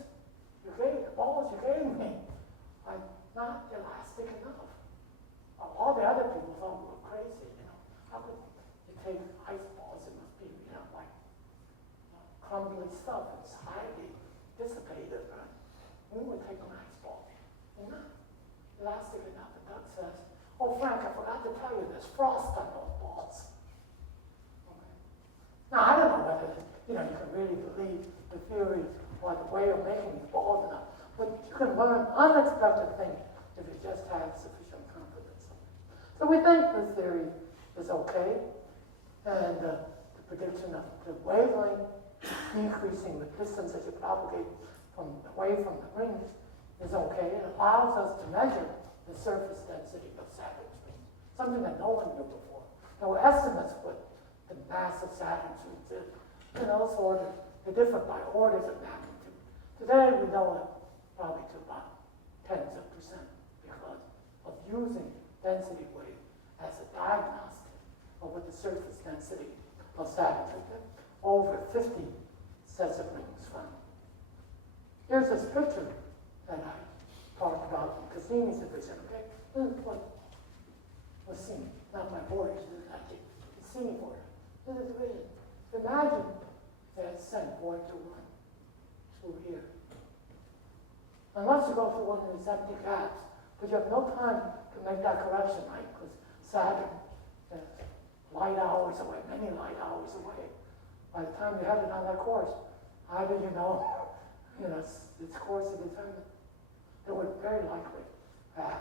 you gave, the balls you gave me are not elastic enough. All the other people thought we were crazy, How could you take ice balls? It must be, like crumbly stuff. It's highly dissipated, right? We would take an ice ball. They're not elastic enough. And Doug says, oh, Frank, I forgot to tell you, there's frost on those balls. Okay. Now, I don't know whether, you can really believe the theory or the way of making these balls enough, but you can learn unexpected things if you just have sufficient confidence in it. So we think this theory is okay, and the prediction of the wavelength decreasing with distance as you propagate away from the rings is okay. It allows us to measure the surface density of Saturn's rings, something that no one knew before. There were estimates what the mass of Saturn's rings is, so they're different by orders of magnitude. Today we know it probably to about tens of percent because of using density wave as a diagnostic of what the surface density of Saturn is. Over 50 sets of rings found. Here's this picture that I talked about in Cassini's division, okay? This is what was seen, not my board, this is actually the Cassini border. This is the division. Imagine that it's sent Voyager 1 through here. Unless you go through one of these empty gaps, because you have no time to make that correction, right? Because Saturn is light hours away, many light hours away. By the time you have it on that course, how do you know, its course is determined? It would very likely have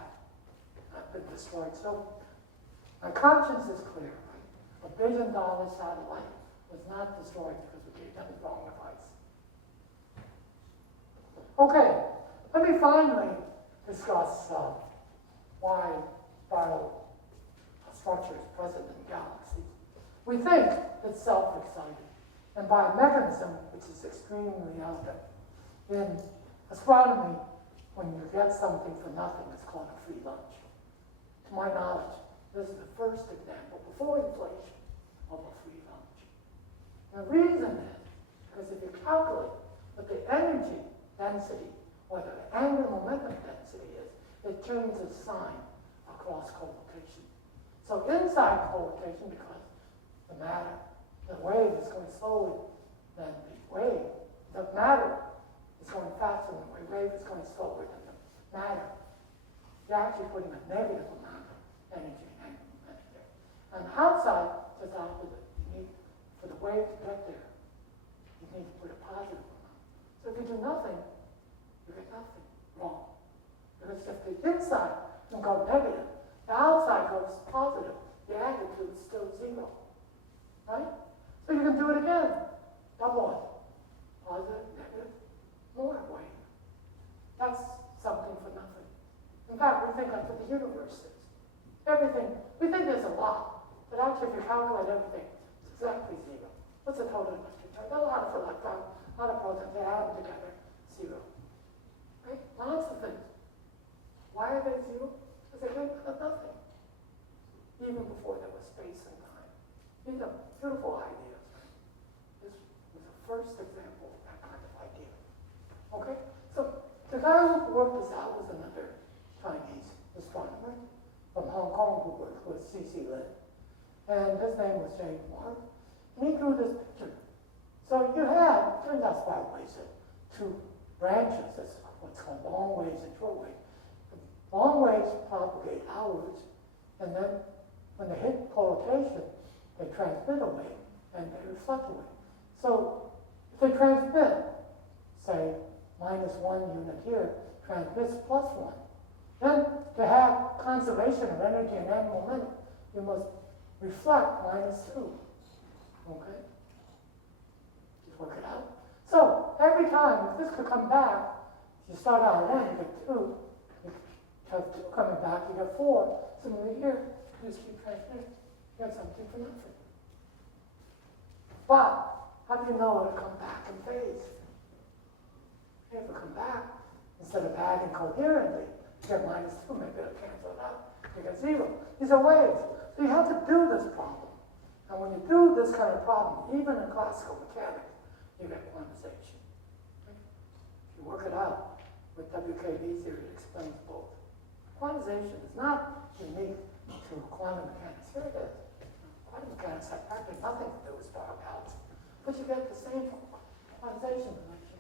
been destroyed. So my conscience is clear. Right? $1 billion satellite was not destroyed because we gave them the wrong advice. Okay, let me finally discuss why spiral structure is present in galaxies. We think it's self-exciting, and by a mechanism which is extremely elegant. In astronomy, when you get something for nothing, it's called a free lunch. To my knowledge, this is the first example, before inflation, of a free lunch. And the reason is because if you calculate what the energy density, or the angular momentum density is, it changes sign across corotation. So inside corotation, because the wave is going slowly, then the wave, the matter is going faster than the wave is going slower than the matter. You're actually putting a negative amount of energy and angular momentum there. On the outside, it's opposite. You need, for the wave to get there, you need to put a positive amount. So if you do nothing, you get nothing wrong. Because if the inside can go negative, the outside goes positive, the amplitude is still 0. Right? So you can do it again. Double it. Positive, negative, more wave. That's something for nothing. In fact, we think that's what the universe is. Everything, we think there's a lot, but actually if you calculate everything, it's exactly 0. What's the total electric charge? Not a lot of electrons, a lot of protons, they add them together, 0. Right? Lots of things. Why are they 0? Because they came out of nothing. Even before there was space and time. These are beautiful ideas. This was the first example of that kind of idea. Okay? So the guy who worked this out was another Chinese astronomer from Hong Kong who worked with C.C. Lin. And his name was James Mark. And he drew this picture. So you had, turns out spiral waves are 2 branches. That's what's called long waves and short waves. The long waves propagate outwards, and then when they hit corotation, they transmit a wave and they reflect a wave. So if they transmit, say, -1 unit here, transmits +1, then to have conservation of energy and angular momentum, you must reflect -2. Okay? Just work it out. So every time, if this could come back, you start out at 1, you get 2, you have 2 coming back, you get 4. Similarly here, you just keep transmitting. You have something for nothing. But how do you know it'll come back in phase? If it come back, instead of adding coherently, you get -2, maybe it'll cancel it out. You get 0. These are waves. So you have to do this problem. And when you do this kind of problem, even in classical mechanics, you get quantization. Okay? If you work it out with WKB theory, it explains both. Quantization is not unique to quantum mechanics. Here it is. Quantum mechanics have practically nothing to do with spiral galaxies, but you get the same quantization relation.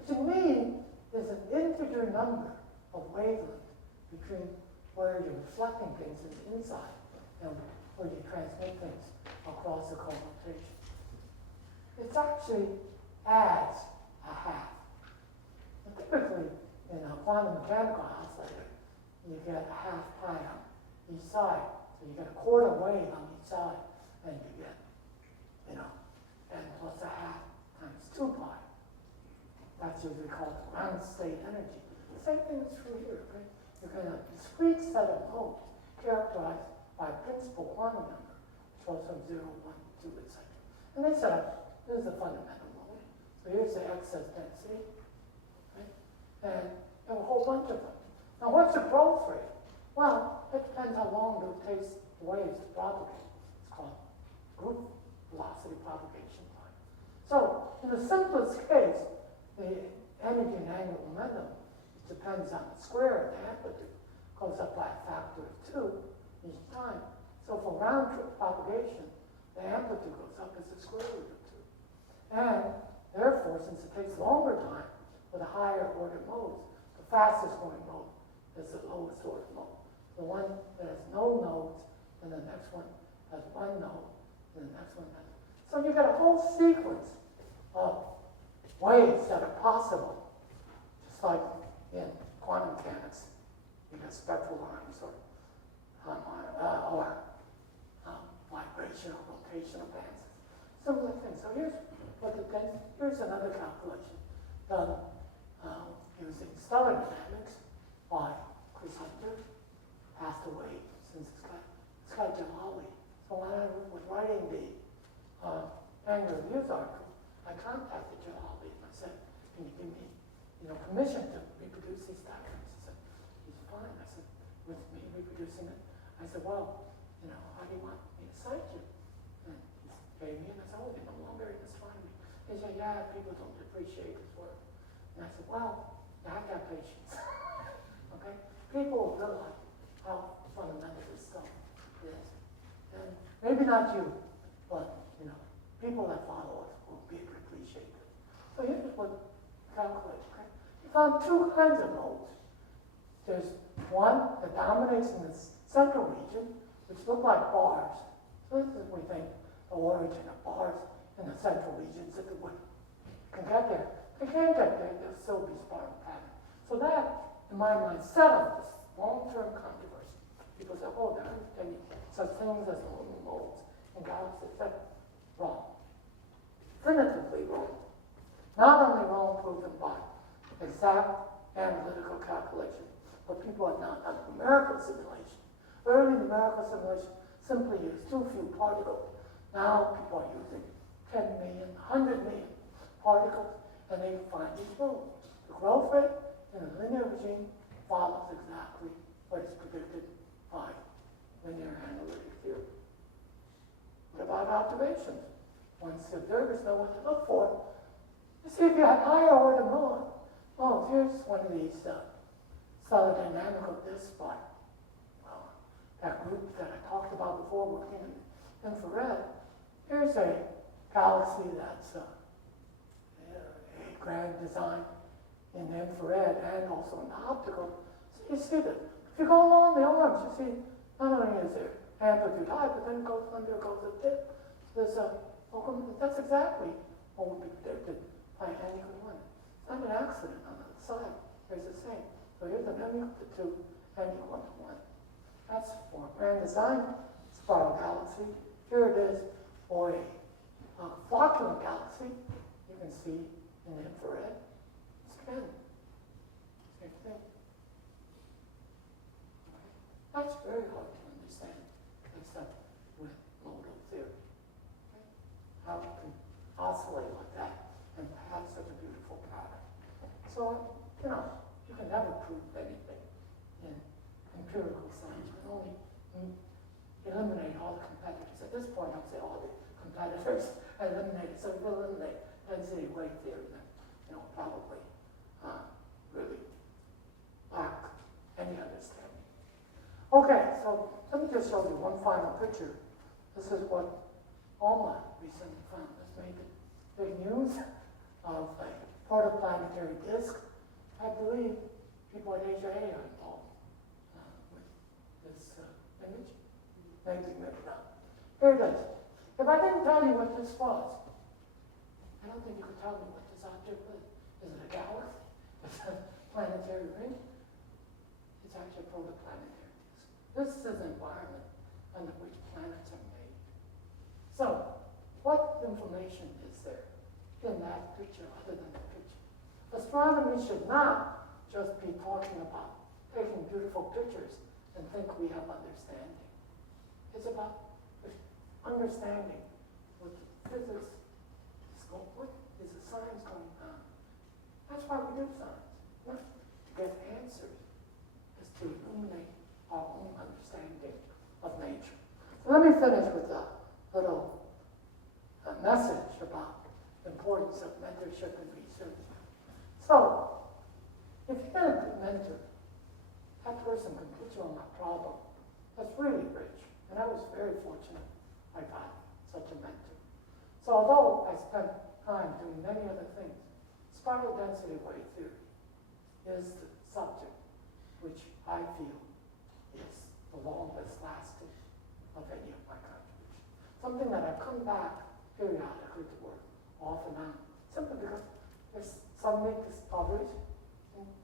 What you need is an integer number of wavelength between where you're reflecting things in the inside and where you transmit things across the corotation. It actually adds a half. And typically, in a quantum mechanical oscillator, you get a half pi on each side. So you get a quarter wave on each side, and you get, n plus a half times 2 pi. That's usually called ground state energy. The same thing is true here, right? You get a discrete set of modes characterized by a principal quantum number, which goes from 0, 1, 2, etc. And they said, this is a fundamental mode. So here's the excess density, right? And you have a whole bunch of them. Now, what's the growth rate? Well, it depends how long it takes the waves to propagate. It's called group velocity propagation time. So, in the simplest case, the energy and angular momentum depends on the square of the amplitude. Goes up by a factor of 2 each time. So for round trip propagation, the amplitude goes up as the square root of 2. And therefore, since it takes longer time for the higher order modes, the fastest growing mode is the lowest order mode. The one that has no nodes, and the next one has one node, and the next one has. So you get a whole sequence of waves that are possible, just like in quantum mechanics. You get spectral lines or vibrational, rotational bands, similar things. So here's another calculation done using stellar dynamics by Chris Hunter, passed away since Chia-Chiao. So when I was writing the Angular Views article, I contacted Chia-Chiao and I said, can you give me permission to reproduce these diagrams? He said, he's fine. I said, with me reproducing it? I said, well, how do you want me to cite you? And he gave me, and I said, oh, you're no longer in this finding. He said, yeah, people don't appreciate his work. And I said, well, you have to have patience. Okay? People will realize how fundamental this stuff is. And maybe not you, but, people that follow us will be able to appreciate it. So here's what calculate, okay? We found two kinds of modes. There's one that dominates in the central region, which look like bars. So this is, we think, the origin of bars in the central regions if it can get there. If they can't get there, there'll still be spiral pattern. So that, in my mind, settled this long-term controversy. People say, oh, there aren't any such things as normal modes in galaxies. That's wrong. Definitively wrong. Not only wrong proven by exact analytical calculation, but people have now done numerical simulation. Early numerical simulation simply used too few particles. Now people are using 10 million, 100 million particles, and they find these modes. The growth rate in a linear regime follows exactly what is predicted by linear analytic theory. What about observations? Once the observers know what to look for, you see if you have higher order mode. Oh, here's one of these stellar dynamical disks by that group that I talked about before working in infrared. Here's a galaxy that's a grand design in the infrared and also in the optical. So you see that if you go along the arms, you see not only is there amplitude high, but then it goes under, it goes a dip. So there's that's exactly what would be predicted by n equal 1. It's not an accident on the other side. There's the same. So here's an m equal to 2, n equal to 1. That's for a grand design spiral galaxy. Here it is for a flocculent galaxy. You can see in the infrared. Same thing. That's very hard to understand, except with modal theory. Okay? How you can oscillate like that and have such a beautiful pattern. So, you can never prove anything in empirical science. You can only eliminate all the competitors. At this point, I'll say all the competitors are eliminated. So we'll eliminate density wave theory then, probably really lack any understanding. Okay, so let me just show you one final picture. This is what Alma recently found. This made big news of a protoplanetary disk. I believe people at ASIAA are involved with this image. Maybe not. Here it is. If I didn't tell you what this was, I don't think you could tell me what this object was. Is it a galaxy? Is it a planetary ring? It's actually a protoplanetary disk. This is an environment under which planets are made. So, what information is there in that picture other than the picture? Astronomy should not just be talking about taking beautiful pictures and think we have understanding. It's about understanding what physics is going, what is the science going on. That's why we do science, not to get answers, is to illuminate our own understanding of nature. So let me finish with a little message about the importance of mentorship and research. So, if you get a good mentor, that person can put you on a problem that's really rich. And I was very fortunate I got such a mentor. So although I spent time doing many other things, spiral density wave theory is the subject which I feel is the longest lasting of any of my contributions. Something that I come back periodically to work off and on, simply because there's some make discoveries,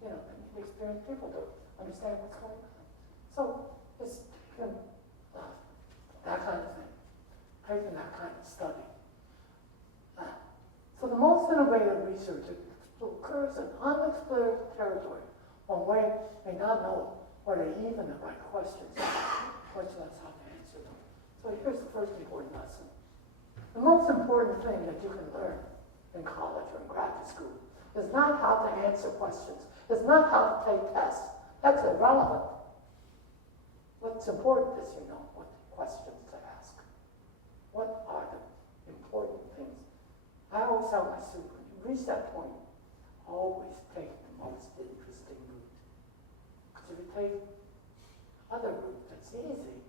and experienced people to understand what's going on. So it's that kind of thing, taking that kind of study. So the most innovative research occurs in unexplored territory, when we may not know what are even the right questions are, much less how to answer them. So here's the first important lesson. The most important thing that you can learn in college or in graduate school is not how to answer questions. It's not how to take tests. That's irrelevant. What's important is you know what questions to ask. What are the important things? I always tell my students, when you reach that point, always take the most interesting route. Because if you take other route that's easy,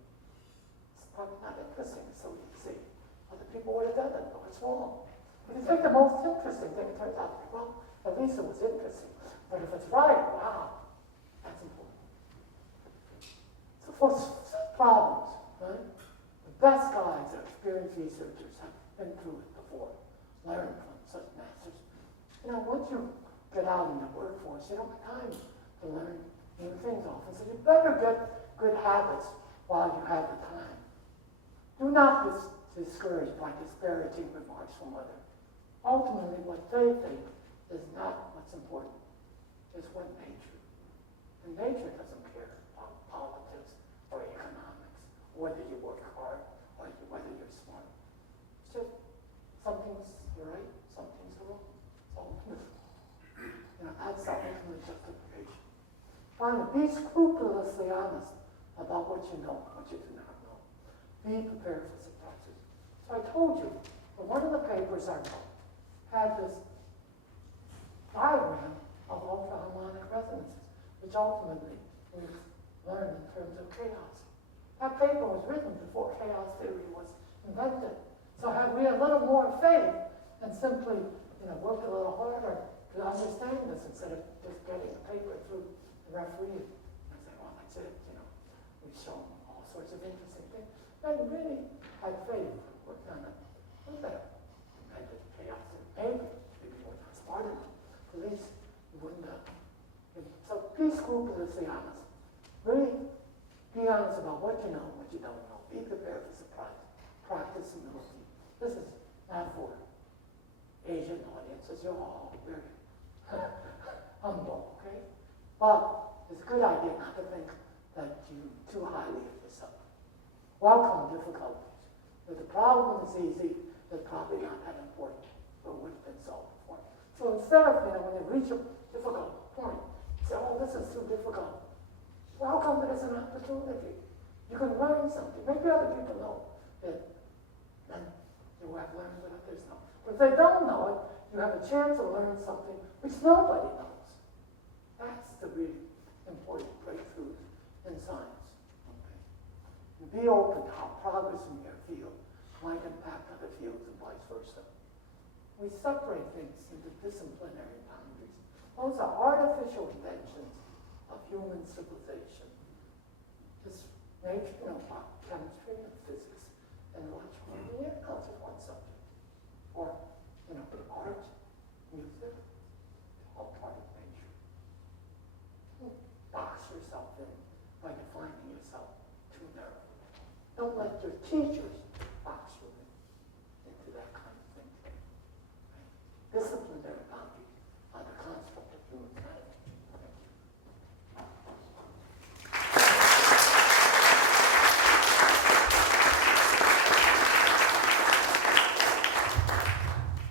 it's probably not interesting. It's so easy. Other people would have done it, but it's wrong. If you take the most interesting thing, it turns out to be wrong. At least it was interesting. But if it's right, wow, that's important. So for problems, right? The best guides are experienced researchers have been through it before, learned from such masters. Once you get out in the workforce, you don't have time to learn new things often. So you better get good habits while you have the time. Do not be discouraged by disparaging remarks from others. Ultimately, what they think is not what's important. It's what nature. And nature doesn't care about politics or economics, whether you work hard or whether you're smart. It's just something's right, something's wrong. It's ultimate. That's the ultimate justification. Finally, be scrupulously honest about what you know, what you do not know. Be prepared for surprises. So I told you that one of the papers I wrote had this diagram of ultra-harmonic resonances, which ultimately we've learned in terms of chaos. That paper was written before chaos theory was invented. So had we a little more faith and simply worked a little harder to understand this instead of just getting a paper through the referee and saying, well, that's it, we've shown all sorts of interesting things. And really had faith, worked on it. We could have invented chaos theory. Maybe we were not smart enough. At least you wouldn't have. So be scrupulously honest. Really be honest about what you know and what you don't know. Be prepared for surprise. Practice humility. This is not for Asian audiences. You're all very humble, okay? But it's a good idea not to think that you too highly of yourself. Welcome difficulties. If the problem is easy, it's probably not that important, but it would have been solved before. So instead of, when you reach a difficult point, you say, oh, this is too difficult. Welcome it as an opportunity. You can learn something. Maybe other people know it, and you have learned what others know. But if they don't know it, you have a chance to learn something which nobody knows. That's the really important breakthroughs in science. Okay? And be open to how progress in your field might impact other fields and vice versa. We separate things into disciplinary boundaries. Those are artificial inventions of human civilization. This nature, chemistry and physics and electrical engineering counts as one subject. Or, art, music, all part of nature. Don't box yourself in by defining yourself too narrowly. Don't let your teachers